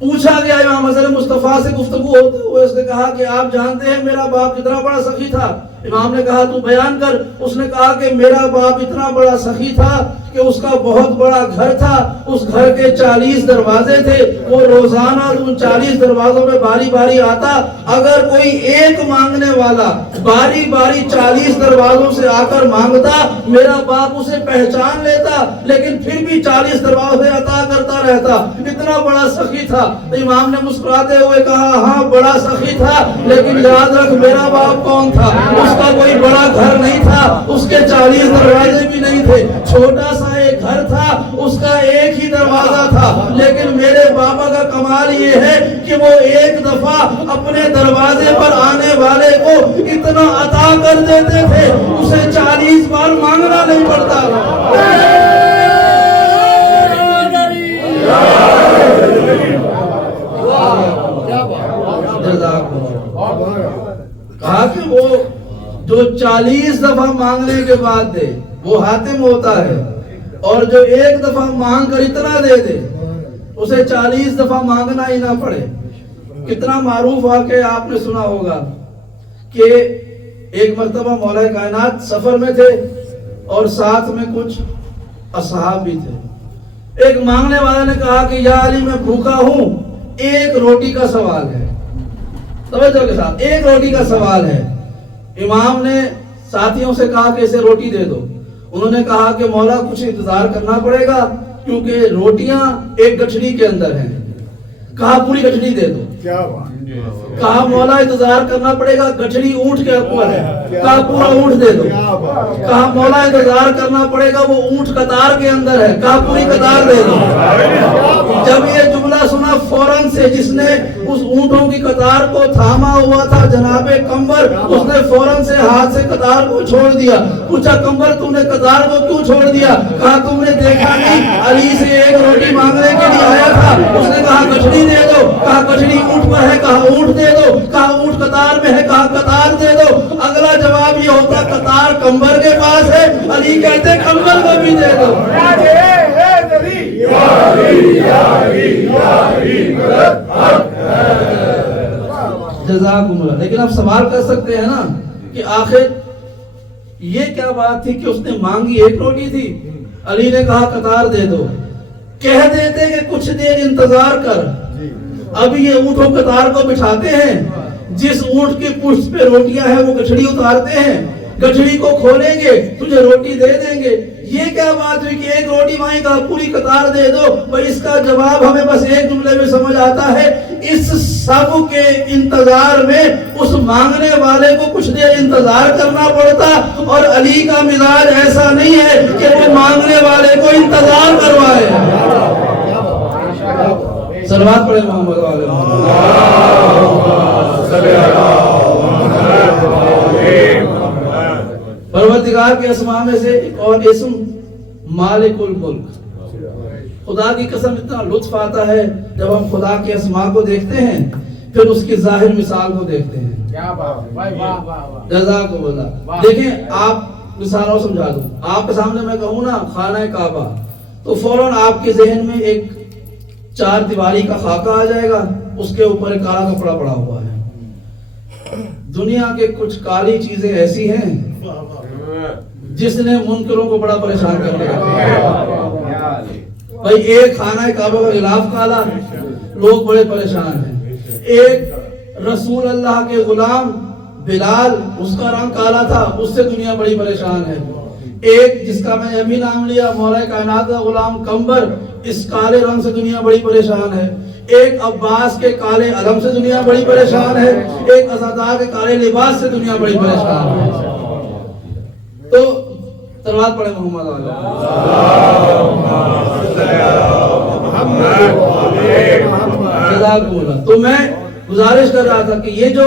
پوچھا گیا امام حسن مصطفیٰ سے گفتگو ہوتے ہوئے، اس نے کہا کہ آپ جانتے ہیں میرا باپ کتنا بڑا سخی تھا. امام نے کہا تو بیان کر. اس نے کہا کہ میرا باپ اتنا بڑا سخی تھا کہ اس کا بہت بڑا گھر تھا، اس گھر کے 40 دروازے تھے. وہ روزانہ ان 40 دروازوں میں باری باری آتا. اگر کوئی ایک مانگنے والا باری باری 40 دروازوں سے آ کر مانگتا، میرا باپ اسے پہچان لیتا، لیکن پھر بھی 40 دروازے عطا کرتا رہتا. اتنا بڑا سخی تھا. امام نے مسکراتے ہوئے کہا ہاں بڑا سخی تھا، لیکن یاد رکھ میرا باپ کون تھا. اس کا کوئی بڑا گھر نہیں تھا، اس کے 40 دروازے بھی نہیں تھے. چھوٹا سا ایک گھر تھا، اس کا ایک ہی دروازہ تھا. لیکن میرے بابا کا کمال یہ ہے کہ وہ ایک دفعہ اپنے دروازے پر آنے والے کو اتنا عطا کر دیتے تھے اسے 40 بار مانگنا نہیں پڑتا. کہا کہ وہ جو 40 دفعہ مانگنے کے بعد دے وہ حاتم ہوتا ہے، اور جو ایک دفعہ مانگ کر اتنا دے دے اسے 40 دفعہ مانگنا ہی نہ پڑے. کتنا معروف واقعہ آپ نے سنا ہوگا کہ ایک مرتبہ مولا کائنات سفر میں تھے اور ساتھ میں کچھ اصحاب بھی تھے. ایک مانگنے والے نے کہا کہ یا علی میں بھوکا ہوں، ایک روٹی کا سوال ہے. توجہ کے ساتھ، ایک روٹی کا سوال ہے. امام نے ساتھیوں سے کہا کہ اسے روٹی دے دو. انہوں نے کہا کہ مولا کچھ انتظار کرنا پڑے گا کیونکہ روٹیاں ایک گٹھڑی کے اندر ہیں. کہا پوری گٹھڑی دے دو. کہا مولا انتظار کرنا پڑے گا، گٹھڑی اونٹ کے اوپر ہے. کہا پورا اونٹ دے دو. کہا مولا انتظار کرنا پڑے گا، وہ اونٹ قطار کے اندر ہے. کہا پوری قطار دے دو. جب یہ جملہ سنا فوراً سے جس نے اس اونٹوں کی قطار کو تھاما ہوا تھا جناب قمر، اس نے فوراً سے ہاتھ سے قطار کو چھوڑ دیا. پوچھا قمر تم نے قطار کو کیوں چھوڑ دیا؟ کہا تم نے دیکھا نہیں علی سے ایک روٹی مانگنے کے لیے آیا تھا، اس نے کہا گٹھڑی دے دو. کہا گٹھڑی اونٹ پر ہے، کہا اونٹ دے دو. کہا اونٹ قطار میں ہے، کہا قطار دے دو. اگلا جواب یہ ہوتا قطار کمبر کے پاس ہے، علی کہتے کمبر کو بھی دے دو. جزاکم اللہ. لیکن آپ سوال کر سکتے ہیں نا کہ آخر یہ کیا بات تھی کہ اس نے مانگی ایک روٹی تھی، علی نے کہا قطار دے دو، کہہ دیتے کہ کچھ دیر انتظار کر، اب یہ اونٹوں قطار کو بٹھاتے ہیں، جس اونٹ کی پشت پہ روٹیاں ہیں وہ گٹھڑی اتارتے ہیں، گٹھڑی کو کھولیں گے تجھے روٹی دے دیں گے۔ یہ کیا بات ہوئی کہ ایک روٹی مانگی کہا پوری قطار دے دو؟ بھئی اس کا جواب ہمیں بس ایک جملے میں سمجھ آتا ہے، اس سب کے انتظار میں اس مانگنے والے کو کچھ دیر انتظار کرنا پڑتا، اور علی کا مزاج ایسا نہیں ہے کہ وہ مانگنے والے کو انتظار کروائے۔ صلوات پڑھیں محمد والے پروردگار کے اسماء میں سے ایک اور اسم مالک الملک۔ خدا کی قسم اتنا لطف آتا ہے جب ہم خدا کے اسماء کو دیکھتے ہیں پھر اس کی ظاہر مثال کو دیکھتے ہیں۔ جزاک اللہ۔ دیکھیں آپ مثالوں سمجھا دوں، آپ کے سامنے میں کہوں نا خانہ کعبہ تو فوراً آپ کے ذہن میں ایک چار دیواری کا خاکہ آ جائے گا، اس کے اوپر ایک کالا کپڑا پڑا ہوا ہے۔ دنیا کے کچھ کالی چیزیں ایسی ہیں جس نے منکروں کو بڑا پریشان کر لیا۔ بھائی ایک خانہ کعبہ کا غلاف کالا، لوگ بڑے پریشان ہیں۔ ایک رسول اللہ کے غلام بلال، اس کا رنگ کالا تھا، اس سے دنیا بڑی پریشان ہے۔ ایک جس کا میں ابھی نام لیا مولا کائنات کا غلام قمبر، اس کالے رنگ سے دنیا بڑی پریشان ہے۔ ایک عباس کے کالے علم سے دنیا بڑی پریشان ہے۔ ایک عزادار کے کالے لباس سے دنیا بڑی پریشان ہے۔ تو تلوات پڑھیں محمد والا۔ تو میں گزارش کر رہا تھا کہ یہ جو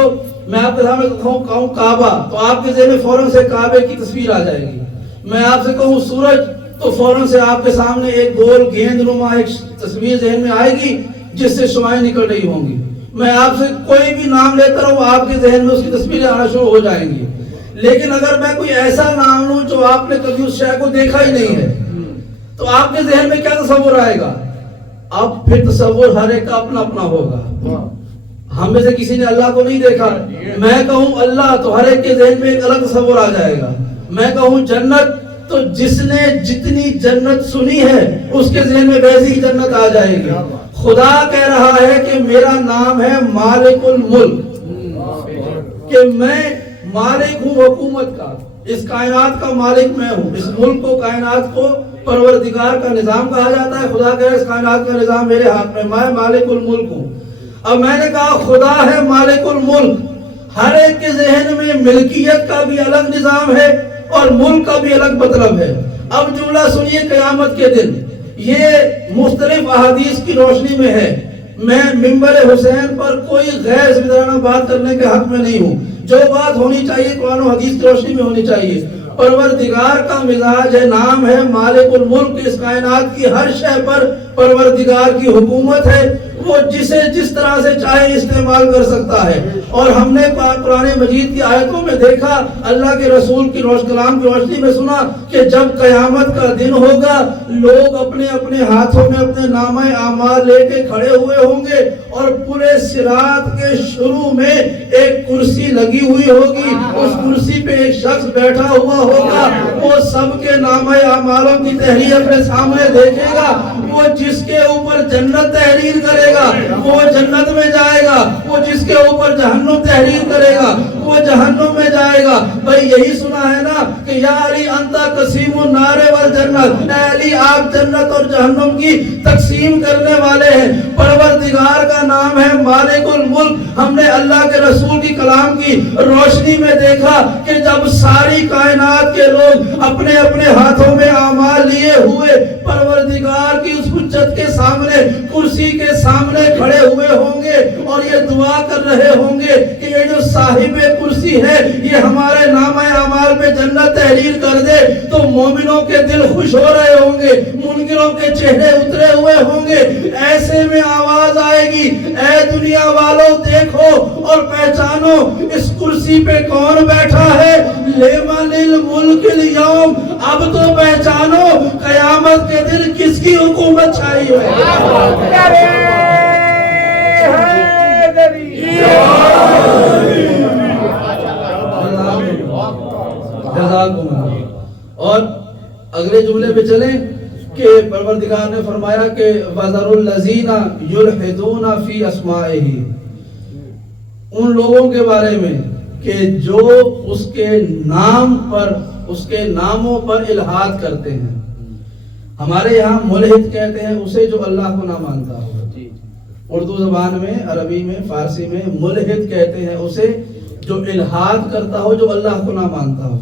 میں آپ کے سامنے کہوں کعبہ تو آپ کے ذہن میں فوراً سے کعبے کی تصویر آ جائے گی۔ میں آپ سے کہوں سورج تو فوراً سے آپ کے سامنے ایک گول گیند نما ایک تصویر ذہن میں آئے گی جس سے شعاعیں نکل رہی ہوں گی۔ میں آپ سے کوئی بھی نام لیتا رہوں آپ کے ذہن میں اس کی تصویریں آنا شروع ہو جائیں گی۔ لیکن اگر میں کوئی ایسا نام لوں جو آپ نے کبھی اس شے کو دیکھا ہی نہیں ہے تو آپ کے ذہن میں کیا تصور آئے گا؟ اب پھر تصور ہر ایک کا اپنا اپنا ہوگا۔ ہم میں سے کسی نے اللہ کو نہیں دیکھا، میں کہوں اللہ تو ہر ایک کے ذہن میں ایک الگ تصور آ جائے گا۔ میں کہوں جنت تو جس نے جتنی جنت سنی ہے اس کے ذہن میں ویسی ہی جنت آ جائے گی۔ خدا کہہ رہا ہے کہ میرا نام ہے مالک الملک، کہ میں مالک ہوں حکومت کا، اس کائنات کا مالک میں ہوں۔ اس ملک کو کائنات کو پروردگار کا نظام کہا جاتا ہے۔ خدا کہہ رہا ہے اس کائنات کا نظام میرے ہاتھ میں مالک الملک ہوں۔ اب میں نے کہا خدا ہے مالک الملک، ہر ایک کے ذہن میں ملکیت کا بھی الگ نظام ہے اور ملک کا بھی الگ مطلب ہے۔ اب جملہ سنیے قیامت کے دن، یہ مختلف احادیث کی روشنی میں ہے۔ میں منبر حسین پر کوئی غیر ذمہ دارانہ بات کرنے کے حق میں نہیں ہوں۔ جو بات ہونی چاہیے قرآن و حدیث کی روشنی میں ہونی چاہیے۔ پروردگار کا مزاج ہے، نام ہے مالک الملک، اس کائنات کی ہر شے پر پروردگار کی حکومت ہے، وہ جسے جس طرح سے چاہے استعمال کر سکتا ہے۔ اور ہم نے قرآن مجید کی آیتوں میں دیکھا، اللہ کے رسول کی کلام کی روشنی میں سنا کہ جب قیامت کا دن ہوگا لوگ اپنے اپنے ہاتھوں میں اپنے نامہ اعمال لے کے کھڑے ہوئے ہوں گے اور پورے صراط کے شروع میں ایک کرسی لگی ہوئی ہوگی، اس کرسی پہ ایک شخص بیٹھا ہوا ہوگا، وہ سب کے نامہ اعمالوں کی تحریر اپنے سامنے دیکھے گا، وہ جس کے اوپر جنت تحریر کرے گا وہ جنت میں جائے گا، وہ جس کے اوپر جہنم تحریر کرے گا وہ جہنم میں جائے گا۔ بھئی یہی سنا ہے نا کہ یا علی انتا قسیم النار والجنت، اے علی آپ جنت اور جہنم کی تقسیم کرنے والے ہیں۔ پروردگار کا نام ہے مالک الملک۔ ہم نے اللہ کے رسول کی کلام کی روشنی میں دیکھا کہ جب ساری کائنات کے لوگ اپنے اپنے ہاتھوں میں اعمال لیے ہوئے پروردگار کی اس حجت کے سامنے کرسی کے سامنے کھڑے ہوئے ہوں گے اور یہ دعا کر رہے ہوں گے کہ یہ جو صاحب کرسی ہے یہ ہمارے نامہ اعمال پہ جنت تحریر کر دے، تو مومنوں کے دل خوش ہو رہے ہوں گے، منکروں کے چہرے اترے ہوئے ہوں گے۔ ایسے میں آواز آئے گی، اے دنیا والوں دیکھو اور پہچانو اس کرسی پہ کون بیٹھا ہے، لمن الملک اليوم، اب تو پہچانو قیامت کے دن کس کی حکومت چھائی ہوئی ہے۔ جزاکم اگلے جملے پہ چلیں کہ پروردگار نے فرمایا کہ وَذَرُوا الَّذِينَ يُلْحِدُونَ فِي أَسْمَائِهِ، ان لوگوں کے بارے میں کہ جو اس کے نام پر، اس کے ناموں پر الحاد کرتے ہیں. ہمارے یہاں ملحد کہتے ہیں اسے جو اللہ کو نہ مانتا ہو. اردو زبان میں، عربی میں، فارسی میں ملحد کہتے ہیں اسے جو الحاد کرتا ہو، جو اللہ کو نہ مانتا ہو.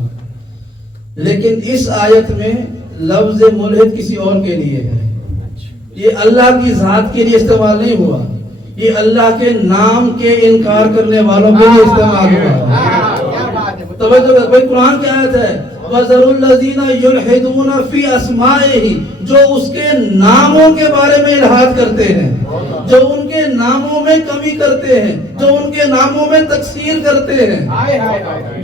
لیکن اس آیت میں لفظ ملحد کسی اور کے لیے ہے. یہ اللہ کی ذات کے لیے استعمال نہیں ہوا، یہ اللہ کے نام کے انکار کرنے والوں کے لیے استعمال ہوا. توجہ کر بھائی، قرآن کی آیت ہے وَذَرُوا الَّذِينَ يُلْحِدُونَ فِي أَسْمَائِهِ، جو اس کے ناموں کے بارے میں الحاد کرتے ہیں، جو ان کے ناموں میں کمی کرتے ہیں، جو ان کے ناموں میں تقصیر کرتے ہیں،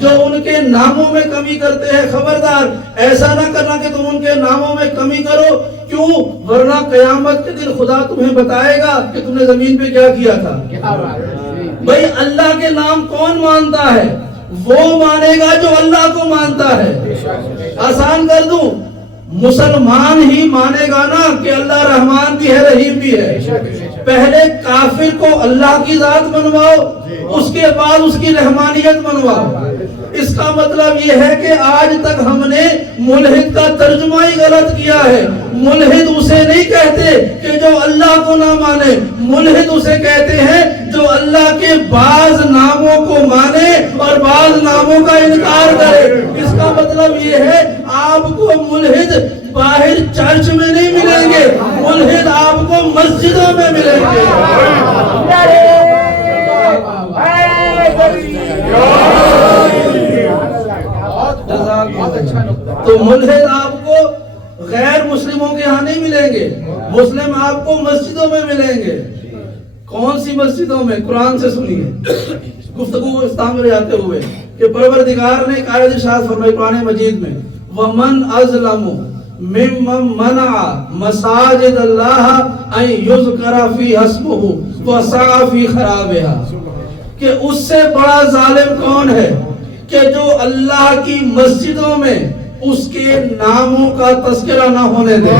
جو ان کے ناموں میں کمی کرتے ہیں. خبردار ایسا نہ کرنا کہ تم ان کے ناموں میں کمی کرو. کیوں؟ ورنہ قیامت کے دن خدا تمہیں بتائے گا کہ تم نے زمین پہ کیا کیا تھا. بھائی اللہ کے نام کون مانتا ہے؟ وہ مانے گا جو اللہ کو مانتا ہے. آسان کر دوں، مسلمان ہی مانے گا نا کہ اللہ رحمان بھی ہے، رحیم بھی ہے. پہلے کافر کو اللہ کی ذات منواؤ، اس کے بعد اس کی رحمانیت منواؤ. اس کا مطلب یہ ہے کہ آج تک ہم نے ملحد کا ترجمہ ہی غلط کیا ہے. ملحد اسے نہیں کہتے کہ جو اللہ کو نہ مانے، ملحد اسے کہتے ہیں جو اللہ کے بعض ناموں کو مانے اور بعض ناموں کا انکار کرے. اس کا مطلب یہ ہے آپ کو ملحد باہر چرچ میں نہیں ملیں گے، ملحد آپ کو مسجدوں میں ملیں گے. تو ملحد آپ کو غیر مسلموں کے ہاں نہیں ملیں گے، مسلم آپ کو مسجدوں میں ملیں گے. کون سی مسجدوں میں؟ قرآن سے سنیے گفتگو اسلام میں جاتے ہوئے کہ پروردگار نے ایک آیت ارشاد فرمائی قرآن مجید میں وَمَنْ أَظْلَمُ مِمَّنْ مَنَعَ مَسَاجِدَ اللَّهِ أَنْ يُذْكَرَ فِيهَا اسْمُهُ وَسَعَى فِي خَرَابِهَا، کہ اس سے بڑا ظالم کون ہے کہ جو اللہ کی مسجدوں میں اس کے ناموں کا تذکرہ نہ ہونے دے.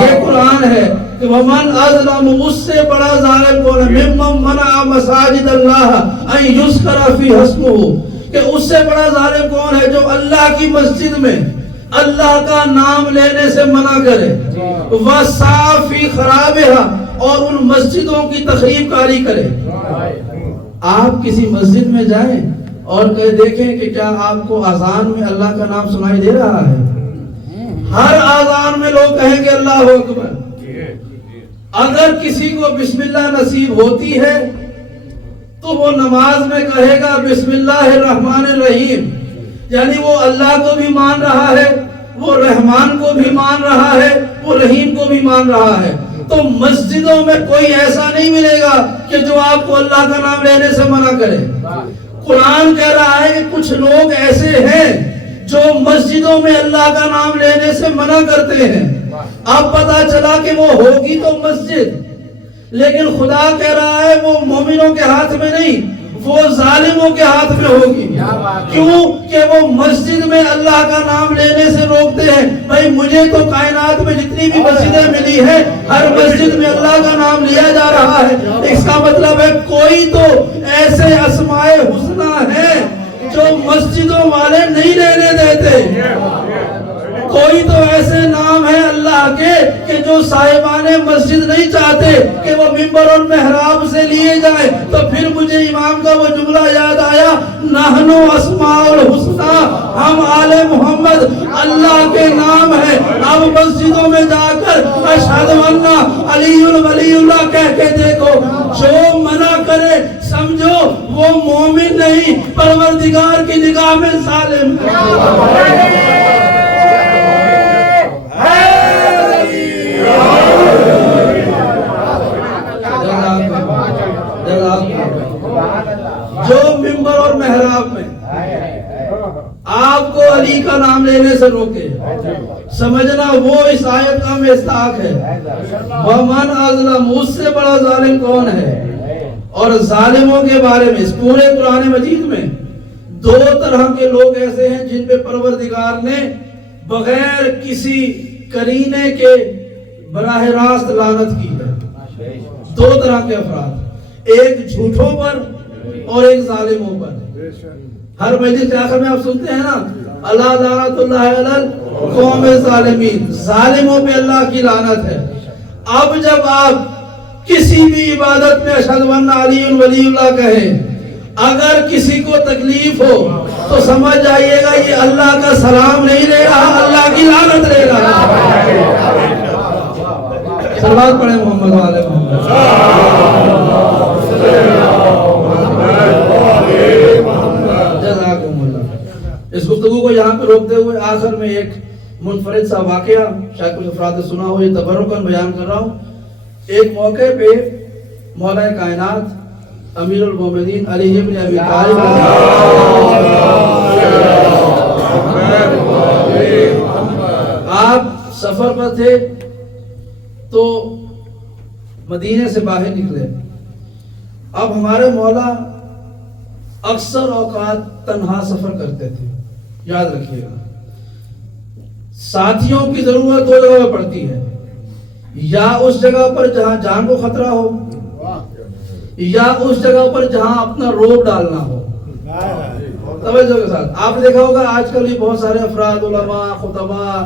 یہ قرآن ہے کہ وَمَنْ أَظْلَمُ، اس سے بڑا ظالم کون ہے، مِمَّنْ مَنَعَ مَسَاجِدَ اللَّهِ أَنْ يُذْكَرَ فِيهَا اسْمُهُ، کہ اس سے بڑا ظالم کون ہے جو اللہ کی مسجد میں اللہ کا نام لینے سے منع کرے. وَسَعَى فِي خَرَابِهَا، اور ان مسجدوں کی تخریب کاری کرے. آپ کسی مسجد میں جائیں اور دیکھیں کہ کیا آپ کو اذان میں اللہ کا نام سنائی دے رہا ہے؟ ہر اذان میں لوگ کہیں گے اللہ اکبر. اگر کسی کو بسم اللہ نصیب ہوتی ہے تو وہ نماز میں کہے گا بسم اللہ الرحمن الرحیم، یعنی وہ اللہ کو بھی مان رہا ہے، وہ رحمان کو بھی مان رہا ہے، وہ رحیم کو بھی مان رہا ہے. تو مسجدوں میں کوئی ایسا نہیں ملے گا کہ جو آپ کو اللہ کا نام لینے سے منع کرے. قرآن کہہ رہا ہے کہ کچھ لوگ ایسے ہیں جو مسجدوں میں اللہ کا نام لینے سے منع کرتے ہیں. اب پتا چلا کہ وہ ہوگی تو مسجد، لیکن خدا کہہ رہا ہے وہ مومنوں کے ہاتھ میں نہیں، وہ ظالموں کے ہاتھ میں ہوگی. کیوں کہ وہ مسجد میں اللہ کا نام لینے سے روکتے ہیں. بھائی مجھے تو کائنات میں جتنی بھی مسجدیں ملی ہیں ہر مسجد میں اللہ کا نام لیا جا رہا ہے. اس کا مطلب ہے کوئی تو ایسے اسماء حسنہ ہیں جو مسجدوں والے نہیں لینے دیتے. کوئی تو ایسے نام ہے اللہ کے کہ جو صاحبان مسجد نہیں چاہتے کہ وہ ممبر اور محراب سے لیے جائیں. تو پھر مجھے امام کا وہ جملہ یاد آیا نحنو اسماء الحسنہ، ہم آل محمد اللہ کے نام ہے. اب مسجدوں میں جا کر اشہد ان علی ولی اللہ کہہ کے دیکھو، جو منع کرے سمجھو وہ مومن نہیں، پروردگار کی نگاہ میں ظالم ہے. جو ممبر اور محراب میں آپ کو علی کا نام لینے سے روکے، سمجھنا وہ اس آیت کا مستحق ہے. وَمَنْ أَظْلَمُ، اس سے بڑا ظالم کون ہے. اور ظالموں کے بارے میں اس پورے قرآن مجید میں دو طرح کے لوگ ایسے ہیں جن پہ پروردگار نے بغیر کسی کرینے کے براہ راست لعنت کی ہے. دو طرح کے افراد، ایک جھوٹوں پر اور ایک ظالموں پر. ہر مجلس کے آخر میں آپ سنتے ہیں نا، اللہ لعنت اللہ علی القوم الظالمین، ظالموں پہ اللہ کی لعنت ہے. اب جب آپ کسی بھی عبادت میں اشہد ان علی ولی اللہ کہیں، اگر کسی کو تکلیف ہو تو سمجھ جائیے گا یہ اللہ کا سلام نہیں لے رہا، اللہ کی لعنت لے رہا. صلوات پڑھیں محمد والے محمد. جزاکم اللہ. اس گفتگو کو یہاں پہ روکتے ہوئے آخر میں ایک منفرد سا واقعہ شاید کچھ افراد نے سنا ہو، یہ تبرکاً بیان کر رہا ہوں. ایک موقع پہ مولا کائنات امیر المومنین علی بن ابی طالب آپ سفر پر تھے تو مدینے سے باہر نکلے. اب ہمارے مولا اکثر اوقات تنہا سفر کرتے تھے. یاد رکھیے گا، ساتھیوں کی ضرورت دو جگہ پر پڑتی ہے، یا اس جگہ پر جہاں جان کو خطرہ ہو، یا اس جگہ پر جہاں اپنا روب ڈالنا ہو. توجہ کے ساتھ آپ نے دیکھا ہوگا آج کل یہ بہت سارے افراد، علماء، خطباء،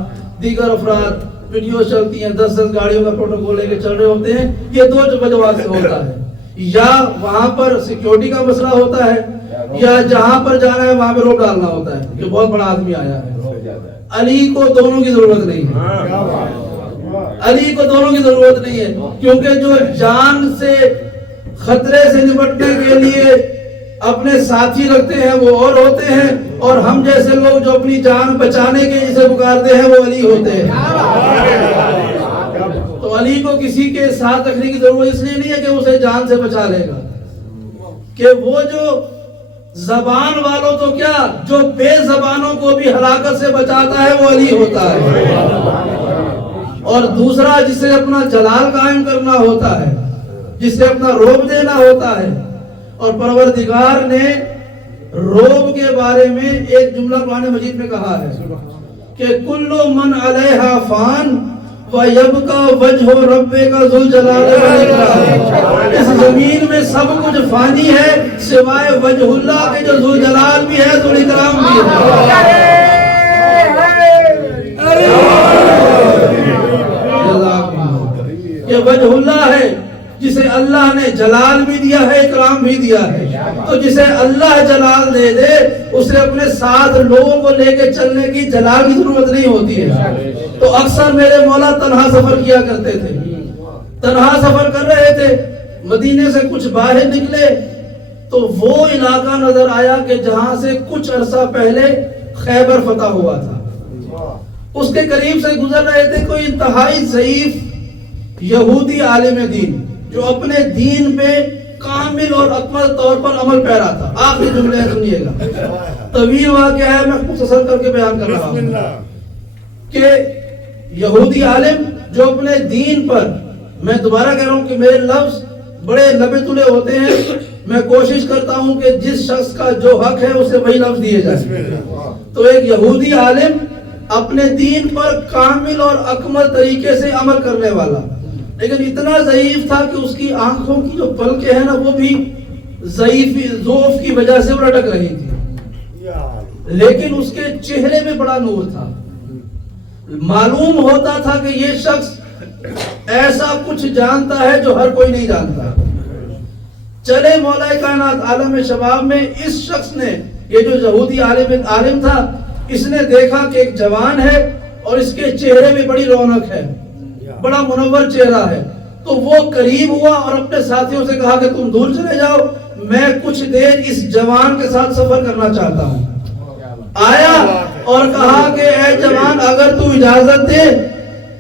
دیگر افراد ویڈیو چلتی ہیں، 10 گاڑیوں کا پروٹوکول لے کے چل رہے ہوتے ہیں. یہ دو وجوہات سے ہوتا ہے، یا وہاں پر سیکیورٹی کا مسئلہ ہوتا ہے، یا جہاں پر جانا ہے وہاں پہ روب ڈالنا ہوتا ہے کہ بہت بڑا آدمی آیا ہے. علی کو دونوں کی ضرورت نہیں ہے. علی کو دونوں کی ضرورت نہیں ہے، کیونکہ جو جان سے خطرے سے نمٹنے کے لیے اپنے ساتھی رکھتے ہیں وہ اور ہوتے ہیں، اور ہم جیسے لوگ جو اپنی جان بچانے کے جسے پکارتے ہیں وہ علی ہوتے ہیں. تو علی کو کسی کے ساتھ رکھنے کی ضرورت اس لیے نہیں ہے کہ اسے جان سے بچا لے گا، کہ وہ جو زبان والوں تو کیا، جو بے زبانوں کو بھی ہلاکت سے بچاتا ہے وہ علی ہوتا ہے. اور دوسرا جسے اپنا جلال قائم کرنا ہوتا ہے، جسے اپنا روب دینا ہوتا ہے. اور پروردگار نے روب کے بارے میں ایک جملہ قرآن مجید میں کہا ہے کہ کل من علیہا فان وَيَبْقَى وَجْهُ رَبِّكَ ذُو الْجَلَالِ وَالْإِكْرَامِ. اس زمین میں سب کچھ فانی ہے سوائے وجہ اللہ کے جو ذو الجلال بھی ہے، ذو الاکرام بھی ہے. یہ وجہ اللہ ہے جسے اللہ نے جلال بھی دیا ہے، اکرام بھی دیا ہے. تو جسے اللہ جلال دے دے اسے اپنے ساتھ لوگوں کو لے کے چلنے کی جلال کی ضرورت نہیں ہوتی ہے. تو اکثر میرے مولا تنہا سفر کیا کرتے تھے، تنہا سفر کر رہے تھے. مدینے سے کچھ باہر نکلے تو وہ علاقہ نظر آیا کہ جہاں سے کچھ عرصہ پہلے خیبر فتح ہوا تھا. اس کے قریب سے گزر رہے تھے کوئی انتہائی ضعیف یہودی عالم دین جو اپنے دین پہ کامل اور اکمل طور پر عمل پیرا تھا. آخری جملے سنیے گا، طویل واقعہ ہے، میں مختصر کر کے بیان کر رہا ہوں کہ یہودی عالم جو اپنے دین پر، میں دوبارہ کہہ رہا ہوں کہ میرے لفظ بڑے لبے تلے ہوتے ہیں، میں کوشش کرتا ہوں کہ جس شخص کا جو حق ہے اسے وہی لفظ دیے جائیں. تو ایک یہودی عالم اپنے دین پر کامل اور اکمل طریقے سے عمل کرنے والا، لیکن اتنا ضعیف تھا کہ اس کی آنکھوں کی جو پلکیں ہیں نا وہ بھی ضعف کی وجہ سے لٹک رہی تھی، لیکن اس کے چہرے میں بڑا نور تھا. معلوم ہوتا تھا کہ یہ شخص ایسا کچھ جانتا ہے جو ہر کوئی نہیں جانتا. چلے مولا کائنات عالم شباب میں اس شخص نے، یہ جو یہودی عالم تھا، اس نے دیکھا کہ ایک جوان ہے اور اس کے چہرے میں بڑی رونق ہے، بڑا منور چہرہ ہے. تو وہ قریب ہوا اور اپنے ساتھیوں سے کہا کہ تم دور چلے جاؤ، میں کچھ دیر اس جوان کے ساتھ سفر کرنا چاہتا ہوں. آیا اور کہا کہ اے جوان اگر تو اجازت دے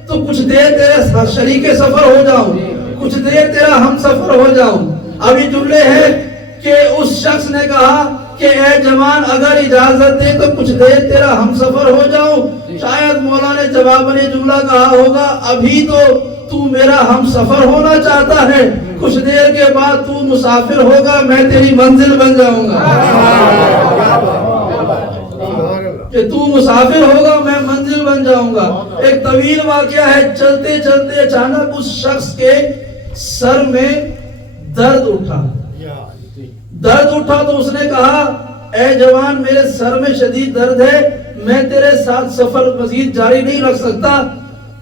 تو کچھ دیر تیرے شریک سفر ہو جاؤں، کچھ دیر تیرا ہم سفر ہو جاؤں. اب یہ جملے ہیں کہ اس شخص نے کہا کہ اے جوان اگر اجازت دے تو کچھ دیر تیرا ہم سفر ہو جاؤں. شاید مولا نے جواب میں جملہ کہا ہوگا ابھی تو میرا ہم سفر ہونا چاہتا ہے، کچھ دیر کے بعد تو مسافر ہوگا، میں تیری منزل بن جاؤں گا. کہ تو مسافر ہوگا میں منزل بن جاؤں گا. ایک طویل واقعہ ہے. چلتے چلتے اچانک اس شخص کے سر میں درد اٹھا. تو اس نے کہا اے جوان میرے سر میں شدید درد ہے, میں تیرے ساتھ سفر مزید جاری نہیں رکھ سکتا,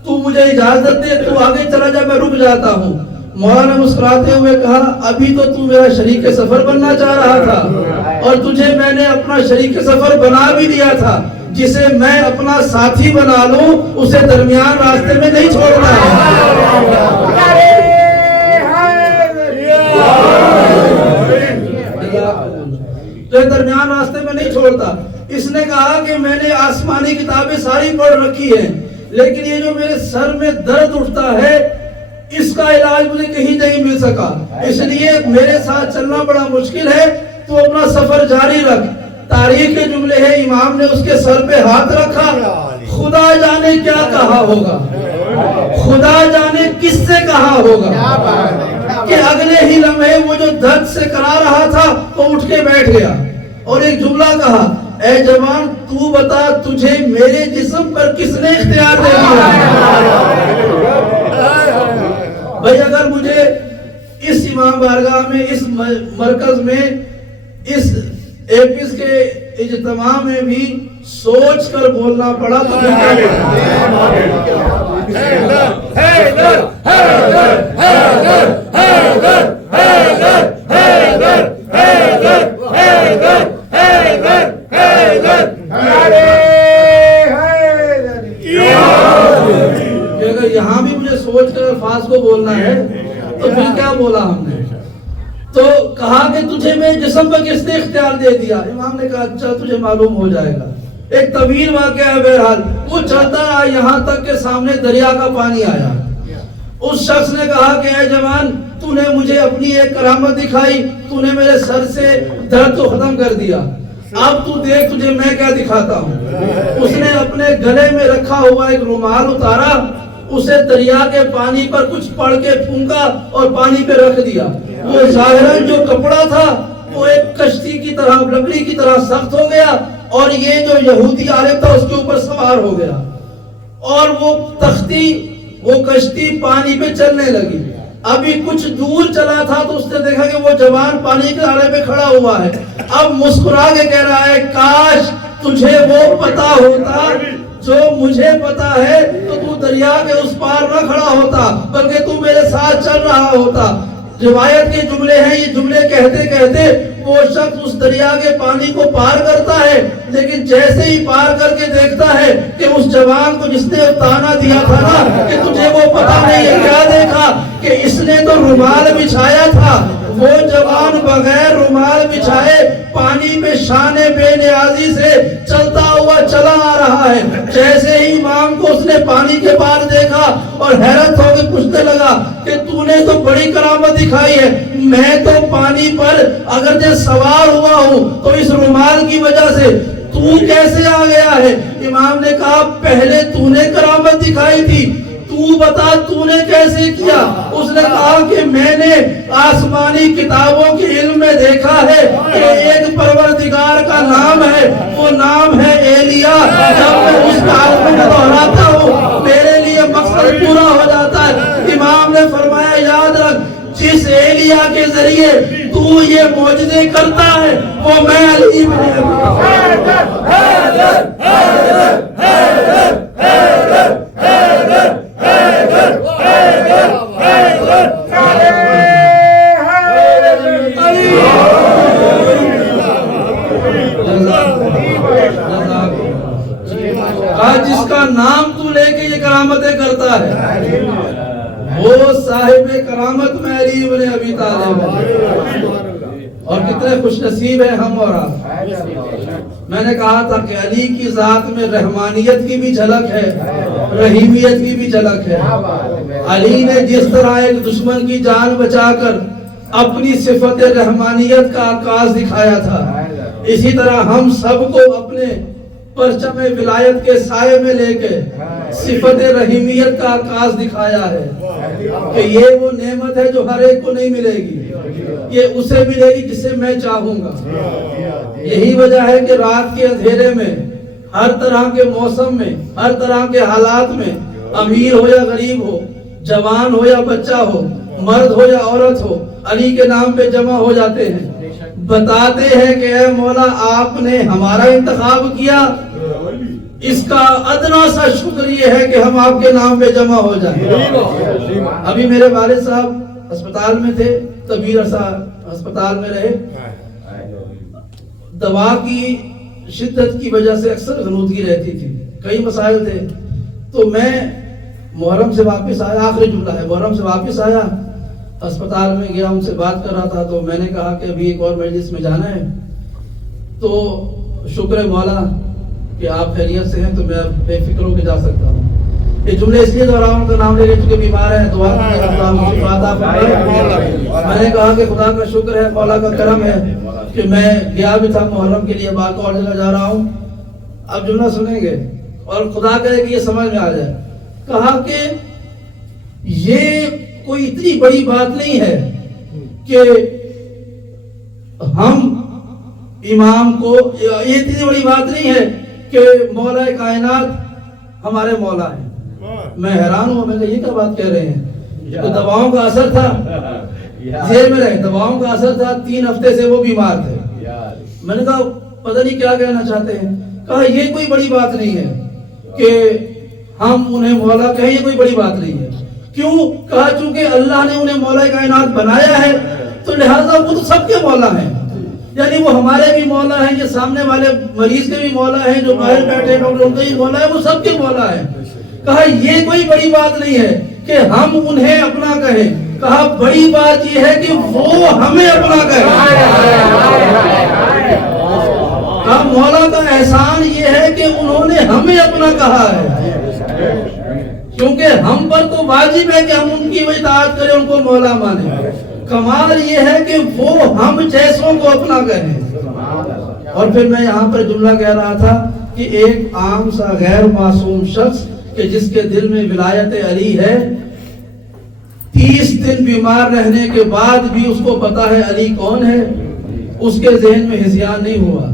تو مجھے اجازت دے, تو آگے چلا جا, میں رک جاتا ہوں. مولا نے مسکراتے ہوئے کہا ابھی تو میرا شریک سفر بننا چاہ رہا تھا اور تجھے میں نے اپنا شریک سفر بنا بھی دیا تھا. جسے میں اپنا ساتھی بنا لوں اسے درمیان راستے میں نہیں چھوڑنا درمیان راستے میں نہیں چھوڑتا. اس نے کہا کہ میں نے آسمانی کتابیں ساری پڑھ رکھی ہیں, لیکن یہ جو میرے سر میں درد اٹھتا ہے اس کا علاج مجھے کہیں نہیں مل سکا, اس لیے میرے ساتھ چلنا بڑا مشکل ہے, تو اپنا سفر جاری رکھ. تاریخ کے جملے ہیں, امام نے اس کے سر پہ ہاتھ رکھا. خدا جانے کیا کہا ہوگا, خدا جانے کس سے کہا ہوگا کہ اگلے ہی لمحے وہ جو درد سے کرا رہا تھا وہ اٹھ کے بیٹھ گیا اور ایک جملہ کہا اے جوان تو بتا تجھے میرے جسم پر کس نے اختیار دے دیا. بھائی اگر مجھے اس امام بارگاہ میں, اس مرکز میں, اس ایپس کے اجتماع میں بھی سوچ کر بولنا پڑا تو یہاں بھی مجھے سوچ کر الفاظ کو بولنا ہے تو پھر کیا بولا ہم نے. تو کہا کہ تجھے میں جسم پر کس نے اختیار دے دیا. امام نے کہا اچھا تجھے معلوم ہو جائے گا. ایک طویل واقعہ ہے. بہرحال وہ چلتا رہا یہاں تک کہ سامنے دریا کا پانی آیا. اس شخص نے کہا کہ اے جوان تو نے مجھے اپنی ایک کرامت دکھائی, تو نے میرے سر سے درد کو ختم کر دیا, اب تو دیکھ تجھے میں کیا دکھاتا ہوں. اس نے اپنے گلے میں رکھا ہوا ایک رومال اتارا, اسے دریا کے پانی پر کچھ پڑھ کے پھونکا اور پانی پہ رکھ دیا. وہ ظاہراً جو کپڑا تھا وہ ایک کشتی کی طرح, لکڑی کی طرح سخت ہو گیا اور یہ جو یہودی عالم تھا اس کے اوپر سوار ہو گیا اور وہ تختی, وہ کشتی پانی پہ چلنے لگی. ابھی کچھ دور چلا تھا تو اس نے دیکھا کہ وہ جوان پانی کے کنارے پہ کھڑا ہوا ہے. اب مسکرا کے کہہ رہا ہے کاش تجھے وہ پتا ہوتا جو مجھے پتا ہے, تو دریا کے اس پار نہ کھڑا ہوتا بلکہ تو میرے ساتھ چل رہا ہوتا. روایت کے جملے ہیں, یہ جملے کہتے کہتے وہ شخص اس دریا کے پانی کو پار کرتا ہے, لیکن جیسے ہی پار کر کے دیکھتا ہے کہ اس جوان کو جس نے تانا دیا تھا نا کہ تجھے وہ پتا نہیں ہے, کیا دیکھا کہ اس نے تو رومال بچھایا تھا. وہ جوان بغیر رومال بچھائے پانی میں شان بے نیازی سے چلتا ہوا چلا آ رہا ہے. جیسے ہی امام کو اس نے پانی کے پار دیکھا اور حیرت ہو کے پوچھنے لگا کہ تو نے تو بڑی کرامت دکھائی ہے, میں تو پانی پر اگرچہ سوار ہوا ہوں تو اس رومال کی وجہ سے, تو کیسے آ گیا ہے. امام نے کہا پہلے تو نے کرامت دکھائی تھی, تو بتا تو نے کیسے کیا. اس نے کہا کہ میں نے آسمانی کتابوں کے علم میں دیکھا ہے کہ ایک پروردگار کا نام ہے, وہ نام ہے ایلیا. جب میں اس کلام کو دہراتا ہوں میرے لیے مقصد پورا ہو جاتا ہے. امام نے فرمایا یاد رکھ جس ایلیا کے ذریعے تو یہ معجزے کرتا ہے وہ میں علی جس کا نام تو لے کے یہ کرامتیں کرتا ہے وہ صاحب کرامت میں علی ابن ابی طالب ہے. اور کتنے خوش نصیب ہیں ہم اور آپ. میں نے کہا تھا کہ علی کی ذات میں رحمانیت کی بھی جھلک ہے, رحیمیت کی بھی جھلک ہے. علی نے جس طرح ایک دشمن کی جان بچا کر اپنی صفت رحمانیت کا آغاز دکھایا تھا, اسی طرح ہم سب کو اپنے پرچم ولایت کے سائے میں لے کے صفت رحیمیت کا آغاز دکھایا ہے کہ یہ وہ نعمت ہے جو ہر ایک کو نہیں ملے گی, یہ اسے ملے گی جسے میں چاہوں گا. یہی وجہ ہے کہ رات کے اندھیرے میں ہر طرح کے موسم میں، ہر طرح کے حالات میں، امیر ہو یا غریب ہو، جوان ہو یا بچہ ہو، مرد ہو یا عورت ہو، علی کے نام پہ جمع ہو جاتے ہیں، بتاتے ہیں کہ اے مولا آپ نے ہمارا انتخاب کیا، اس کا ادنا سا شکر یہ ہے کہ ہم آپ کے نام پہ جمع ہو جائیں۔ ابھی میرے والد صاحب ہسپتال میں تھے، طویل عرصہ ہسپتال میں رہے، دوا کی شدت کی وجہ سے اکثر غنودگی رہتی تھی، کئی مسائل تھے، تو میں محرم سے واپس آیا، آخری جملہ ہے، محرم سے واپس آیا، ہسپتال میں گیا، ان سے بات کر رہا تھا، تو میں نے کہا کہ ابھی ایک اور مجلس میں جانا ہے، تو شکر مولا کہ آپ خیریت سے ہیں، تو میں اب بے فکر ہو کے جا سکتا ہوں۔ یہ جملے اس لیے دوہراؤں، ان کا نام لے کے چونکہ بیمار ہیں، دعا کریں اللہ مجھے عطا فرمائے۔ میں نے کہا کہ خدا کا شکر ہے، مولا کا کرم ہے کہ میں گیا بھی تھا محرم کے لیے، بات اور جگہ جا رہا ہوں۔ اب جملہ سنیں گے اور خدا کرے کہ یہ سمجھ میں آ جائے۔ کہا کہ یہ کوئی اتنی بڑی بات نہیں ہے کہ ہم امام کو، یہ اتنی بڑی بات نہیں ہے کہ مولا کائنات ہمارے مولا ہیں۔ میں حیران ہوں، میں نے یہ کیا بات کہہ رہے ہیں؟ تو دواؤں کا اثر تھا، ذہن میں رہے، دواؤں کا اثر تھا، 3 ہفتے سے وہ بیمار تھے۔ میں نے کہا پتہ نہیں کیا کہنا چاہتے ہیں۔ کہا یہ کوئی بڑی بات نہیں ہے کہ ہم انہیں مولا کہیں، یہ کوئی بڑی بات نہیں ہے۔ کیوں؟ کہا چونکہ اللہ نے انہیں مولا کائنات بنایا ہے، تو لہٰذا وہ تو سب کے مولا ہیں، یعنی وہ ہمارے بھی مولا ہیں، یہ سامنے والے مریض کے بھی مولا ہیں، جو باہر بیٹھے ڈاکٹر ان کے بھی مولا ہے، وہ سب کے مولا ہیں۔ کہا یہ کوئی بڑی بات نہیں ہے کہ ہم انہیں اپنا کہیں، کہا بڑی بات یہ ہے کہ وہ ہمیں اپنا کہیں۔ کہا مولا کا احسان یہ ہے کہ انہوں نے ہمیں اپنا کہا ہے، کیونکہ ہم پر تو واجب ہے کہ ہم ان کی اطاعت کریں، ان کو مولا مانیں۔ کمال یہ ہے کہ وہ ہم جیسوں کو اپنا کہیں۔ اور پھر میں یہاں پر جملہ کہہ رہا تھا کہ ایک عام سا غیر معصوم شخص کہ جس کے دل میں ولایت علی ہے، 30 دن بیمار رہنے کے بعد بھی اس کو پتا ہے علی کون ہے، اس کے ذہن میں ہذیان نہیں ہوا۔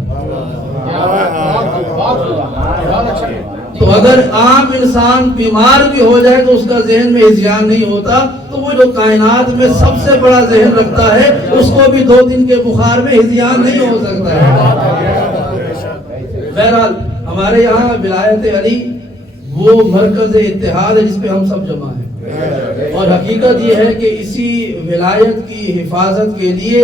تو اگر عام انسان بیمار بھی ہو جائے تو اس کا ذہن میں ہذیان نہیں ہوتا، تو وہ جو کائنات میں سب سے بڑا ذہن رکھتا ہے، اس کو بھی 2 دن کے بخار میں ہذیان نہیں ہو سکتا ہے۔ بہرحال ہمارے یہاں ولایت علی وہ مرکز اتحاد ہے جس پہ ہم سب جمع ہیں، اور حقیقت یہ ہے کہ اسی ولایت کی حفاظت کے لیے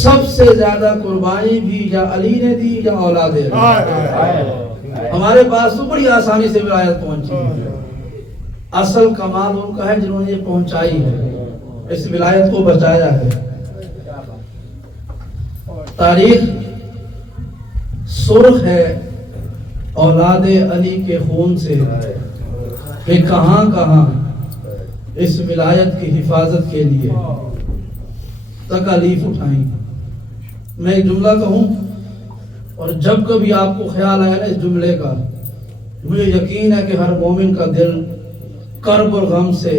سب سے زیادہ قربانی بھی یا علی نے دی یا اولاد علی۔ ہمارے پاس تو بڑی آسانی سے ولایت پہنچی ہے، اصل کمال ان کا ہے جنہوں نے یہ پہنچائی ہے، اس ولایت کو بچایا ہے۔ تاریخ سرخ ہے اولاد علی کے خون سے، کہ کہاں کہاں اس ولایت کی حفاظت کے لیے تکالیف اٹھائیں۔ میں ایک جملہ کہوں، اور جب کبھی آپ کو خیال آیا نا اس جملے کا، مجھے یقین ہے کہ ہر مومن کا دل کرب اور غم سے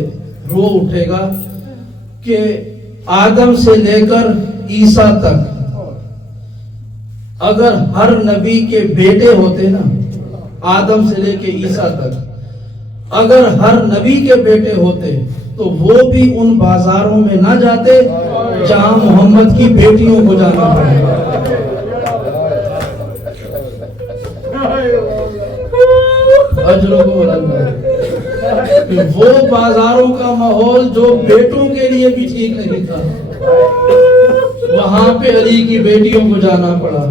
رو اٹھے گا کہ آدم سے لے کر عیسیٰ تک اگر ہر نبی کے بیٹے ہوتے نا، آدم سے لے کے عیسیٰ تک اگر ہر نبی کے بیٹے ہوتے تو وہ بھی ان بازاروں میں نہ جاتے جہاں محمد کی بیٹیوں کو جانا پڑے۔ اجرکم اللہ، وہ بازاروں کا ماحول جو بیٹوں کے لیے بھی ٹھیک نہیں تھا، وہاں پہ علی کی بیٹیوں کو جانا پڑا۔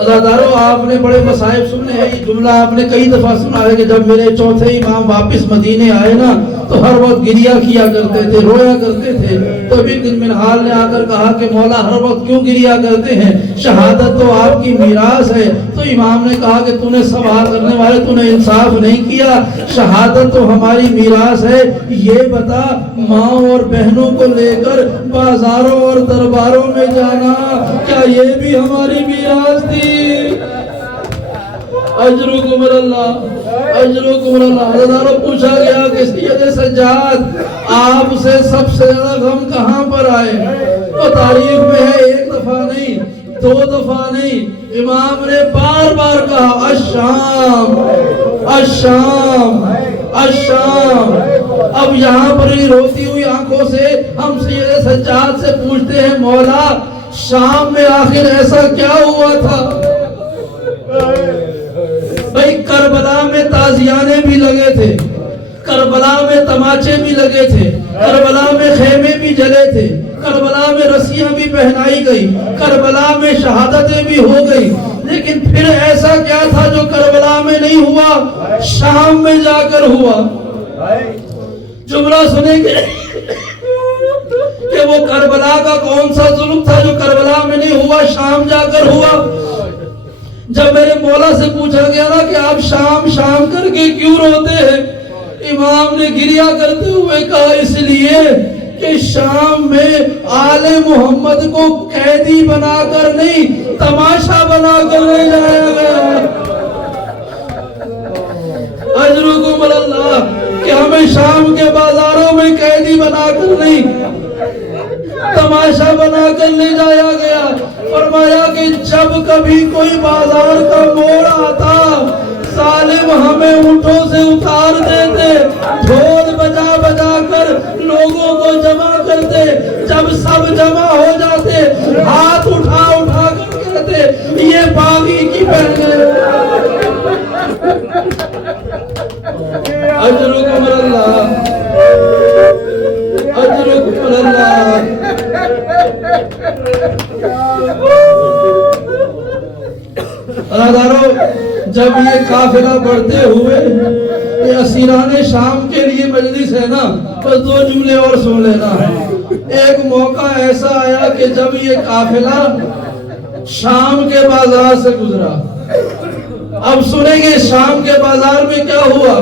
عزادارو، آپ نے بڑے مصائب سنے ہیں، یہ جملہ آپ نے کئی دفعہ سنا ہے کہ جب میرے چوتھے امام واپس مدینے آئے نا تو ہر وقت گریا کیا کرتے تھے، رویا کرتے تھے۔ تو بھی دن منحال نے آ کر کہا کہ مولا ہر وقت کیوں گریا کرتے ہیں، شہادت تو آپ کی میراث ہے۔ تو امام نے کہا کہ تو نے سوال کرنے والے، تو نے انصاف نہیں کیا، شہادت تو ہماری میراث ہے، یہ بتا ماں اور بہنوں کو لے کر بازاروں اور درباروں میں جانا کیا یہ بھی ہماری میراث تھی؟ اجرکم اللہ، اجرکم اللہ۔ حضرات پوچھا گیا کہ سید سجاد آپ سے سب سے زیادہ غم کہاں پر آئے؟ تو تاریخ میں ہے ایک دفعہ نہیں دو دفعہ نہیں، امام نے بار بار کہا الشام الشام الشام۔ اب یہاں پر ہی روتی ہوئی آنکھوں سے ہم سید سجاد سے پوچھتے ہیں مولا شام میں آخر ایسا کیا ہوا تھا؟ بھائی کربلا میں تازیانے بھی لگے تھے، کربلا میں تماچے بھی لگے تھے، کربلا میں خیمے بھی جلے تھے، کربلا میں رسیاں بھی پہنائی گئی، کربلا میں شہادتیں بھی ہو گئی، لیکن پھر ایسا کیا تھا جو کربلا میں نہیں ہوا، شام میں جا کر ہوا؟ جملہ سنیں گے کہ وہ کربلا کا کون سا ظلم تھا جو کربلا میں نہیں ہوا، شام جا کر ہوا؟ جب میرے مولا سے پوچھا گیا نا کہ آپ شام شام کر کے کیوں روتے ہیں، امام نے گریہ کرتے ہوئے کہا اس لیے کہ شام میں آل محمد کو قیدی بنا کر نہیں تماشا بنا کر لے جایا گیا۔ اجرکم اللہ کہ ہمیں شام کے بازاروں میں قیدی بنا کر نہیں تماشا بنا کر لے جایا گیا۔ فرمایا کہ جب کبھی کوئی بازار کا موڑ آتا ظالم ہمیں اونٹوں سے اتار دیتے، ڈھول بجا بجا کر لوگوں کو جمع کرتے، جب سب جمع ہو جاتے ہاتھ اٹھا اٹھا کر کہتے یہ باغی کی بہنیں۔ اجرکم اللہ اجرکم اللہ۔ برادرو جب یہ قافلہ بڑھتے ہوئے یہ اسیران شام کے لیے مجلس ہے نا، بس دو جملے اور سن لینا۔ ایک موقع ایسا آیا کہ جب یہ قافلہ شام کے بازار سے گزرا، اب سنیں گے شام کے بازار میں کیا ہوا۔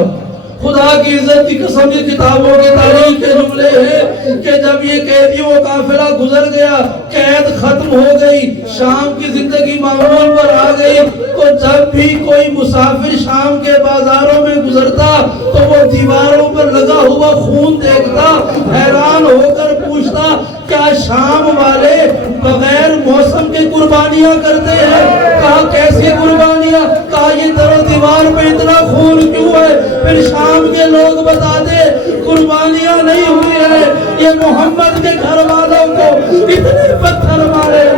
خدا کی عزت کی قسم یہ کتابوں کی تاریخ کے جملے ہیں کہ جب یہ قیدیوں کا قافلہ گزر گیا، قید ختم ہو گئی، شام کی زندگی معمول پر آ گئی، تو جب بھی کوئی مسافر شام کے بازاروں میں گزرتا تو وہ دیواروں پر لگا ہوا خون دیکھتا، حیران ہو کر پوچھتا کیا شام والے بغیر موسم کے قربانیاں کرتے ہیں؟ کہا کیسی قربانیاں؟ کہا یہ در و دیوار پہ اتنا خون کیوں ہے؟ پھر شام کے لوگ بتا دے قربانیاں نہیں ہوئی ہے، یہ محمد کے گھر والوں کو اتنے پتھر مارے۔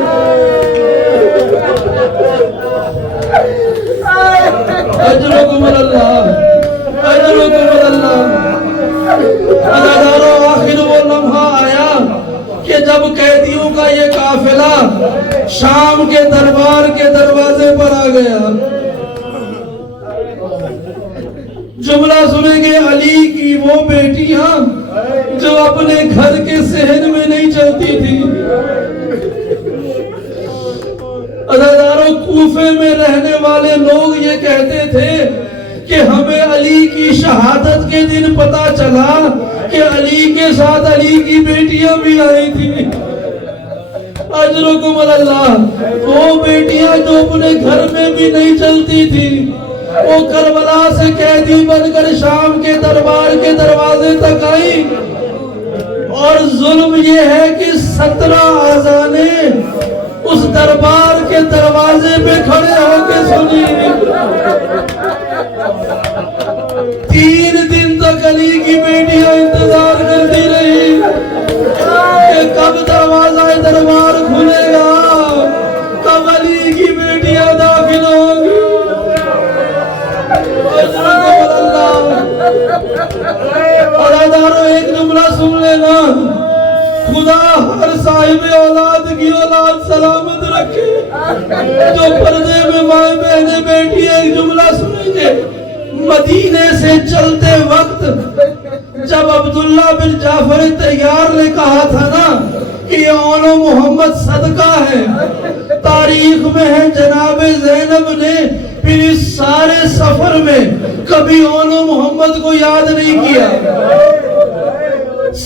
اجرکم اللہ اجرکم اللہ۔ عزیزانو آخر وہ لمحہ آیا کہ جب قیدیوں کا یہ قافلہ شام کے دربار کے دروازے پر آ گیا، جملہ سنیں گے علی کی وہ بیٹیاں جو اپنے گھر کے صحن میں نہیں چلتی تھی۔ عزیزانو کوفے میں رہنے والے لوگ یہ کہتے تھے کہ ہمیں علی کی شہادت کے دن پتا چلا کہ علی کے ساتھ علی کی بیٹیاں بھی آئی تھی۔ اجرکم اللہ، وہ بیٹیاں جو اپنے گھر میں بھی نہیں چلتی تھی، وہ کربلا سے قیدی بن کر شام کے دربار کے دروازے تک آئی، اور ظلم یہ ہے کہ 17 آذانیں اس دربار کے دروازے پہ کھڑے ہو کے سنی۔ 3 دن تک علی کی بیٹیاں انتظار کرتی رہی کہ کب دروازہ دربار کھلے گا، کب علی کی بیٹیاں داخل ہوں گی۔ اور ادارو ایک جملہ سن لینا، خدا ہر صاحب اولاد کی اولاد سلامت رکھے۔ جو پردے میں مائیں بہنیں بیٹھی ایک جملہ سنیں گے، مدینے سے چلتے وقت جب عبداللہ بن جعفر طیار نے کہا تھا نا کہ یہ اون محمد صدقہ ہے، تاریخ میں ہے جناب زینب نے پھر اس سارے سفر میں کبھی اون محمد کو یاد نہیں کیا۔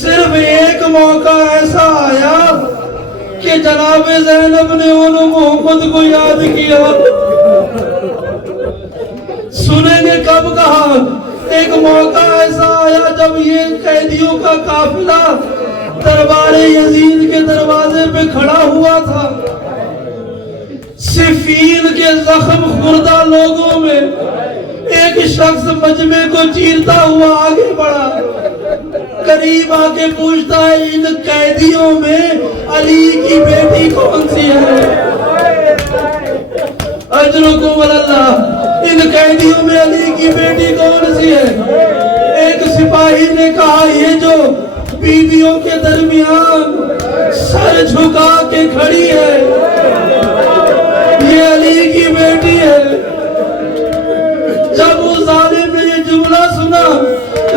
صرف ایک موقع ایسا آیا کہ جناب زینب نے اون محمد کو یاد کیا۔ سنیں گے کب کہا؟ ایک موقع ایسا آیا جب یہ قیدیوں کا قافلہ دربار یزید کے دروازے پہ کھڑا ہوا تھا، طائفین کے زخم خوردہ لوگوں میں ایک شخص مجمع کو چیرتا ہوا آگے بڑھا، قریب آ کے پوچھتا ہے ان قیدیوں میں علی کی بیٹی کون سی ہے؟ اجرکم اللہ، ان قیدیوں میں علی کی بیٹی کون سی ہے؟ ایک سپاہی نے کہا یہ جو بیویوں کے درمیان سر جھکا کے کھڑی ہے یہ علی کی بیٹی ہے۔ جب اس ظالم نے یہ جملہ سنا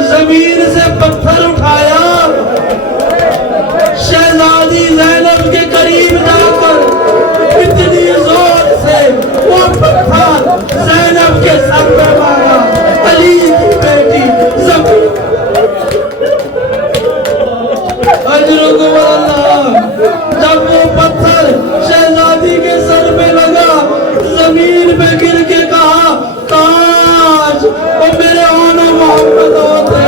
زمین سے پتھر اٹھایا، شہزادی زینب کے قریب جا کر اتنی زور سے وہ پتھر زینب کے سر پہ مارا، علی کی بیٹی زمین۔ اجرکم اللہ، جب وہ پتھر شہزادی کے سر پہ لگا زمین پہ گر کے کہا کاش وہ میرے آن محمد ہوتے۔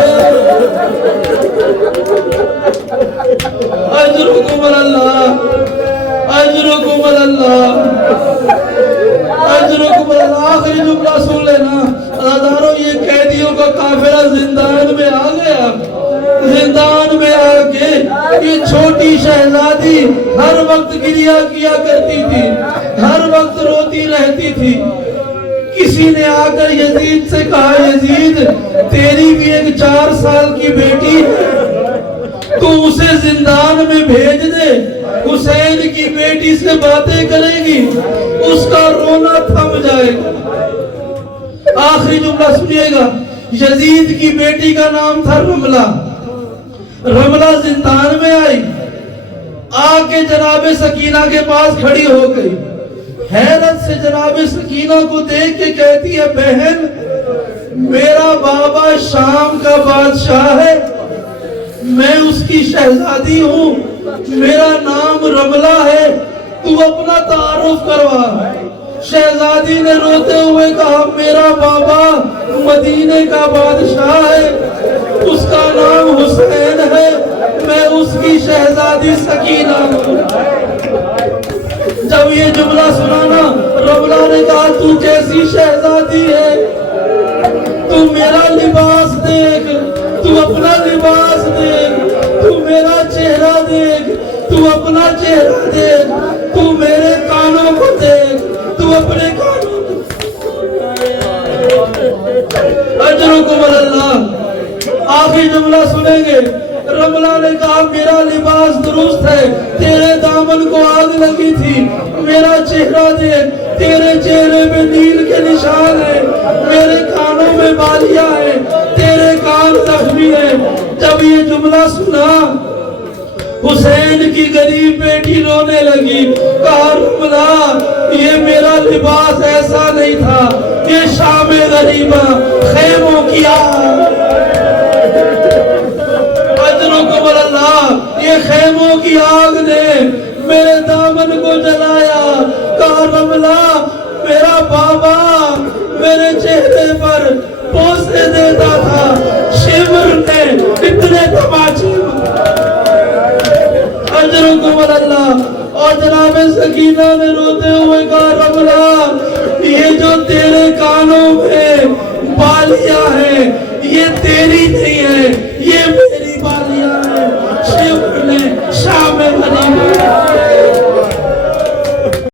اجرکم اللہ، اجرکم اللہ، اجرکم اللہ۔ آخری جملہ سن لینا عزیزانو، یہ قیدیوں کا قافلہ زندان میں آ گیا۔ زندان میں آ کے یہ چھوٹی شہزادی ہر وقت گریہ کیا کرتی تھی، ہر وقت روتی رہتی تھی۔ کسی نے آ کر یزید سے کہا یزید تیری بھی ایک 4 سال کی بیٹی ہے، تو اسے زندان میں بھیج دے، حسین کی بیٹی سے باتیں کرے گی، اس کا رونا تھم جائے گا۔ آخری جملہ سنیے گا، یزید کی بیٹی کا نام تھا رملہ۔ رملہ زندان میں آئی، آ کے جناب سکینہ کے پاس کھڑی ہو گئی، حیرت سے جناب سکینہ کو دیکھ کے کہتی ہے بہن میرا بابا شام کا بادشاہ ہے، میں اس کی شہزادی ہوں، میرا نام رملہ ہے، تو اپنا تعارف کروا۔ شہزادی نے روتے ہوئے کہا میرا بابا مدینے کا بادشاہ ہے، اس کا نام حسین ہے، میں اس کی شہزادی سکینہ ہوں۔ جب یہ جملہ سنانا رملہ نے کہا تو کیسی شہزادی ہے، تو میرا لباس دیکھ، تو اپنا لباس دیکھ، تو میرا چہرہ دیکھ، تو اپنا چہرہ دیکھ، تو میرے کانوں کو دیکھ، تو اپنے کانوں کو۔ اجرکم اللہ۔ آخری جملہ سنیں گے، رملہ نے کہا میرا لباس درست ہے، تیرے دامن کو آگ لگی تھی، میرا چہرہ دیکھ، تیرے چہرے پہ نیل کے نشان ہیں، میرے کانوں میں بالیاں ہیں، تیرے کان زخمی ہیں۔ جب یہ جملہ سنا حسین کی غریب بیٹی رونے لگی، کہا رملہ یہ میرا لباس ایسا نہیں تھا، یہ شام غریبہ خیموں کی آگ۔ اجرکم اللہ، یہ خیموں کی آگ نے میرے دامن کو جلایا۔ کہا رملہ میرا بابا میرے چہرے پر بوسے دیتا تھا، شمر نے اتنے تماچے۔ اجرکم اللہ۔ اور جناب سکینہ نے روتے ہوئے کہا رملہ یہ جو تیرے کانوں میں بالیاں ہیں یہ تیری نہیں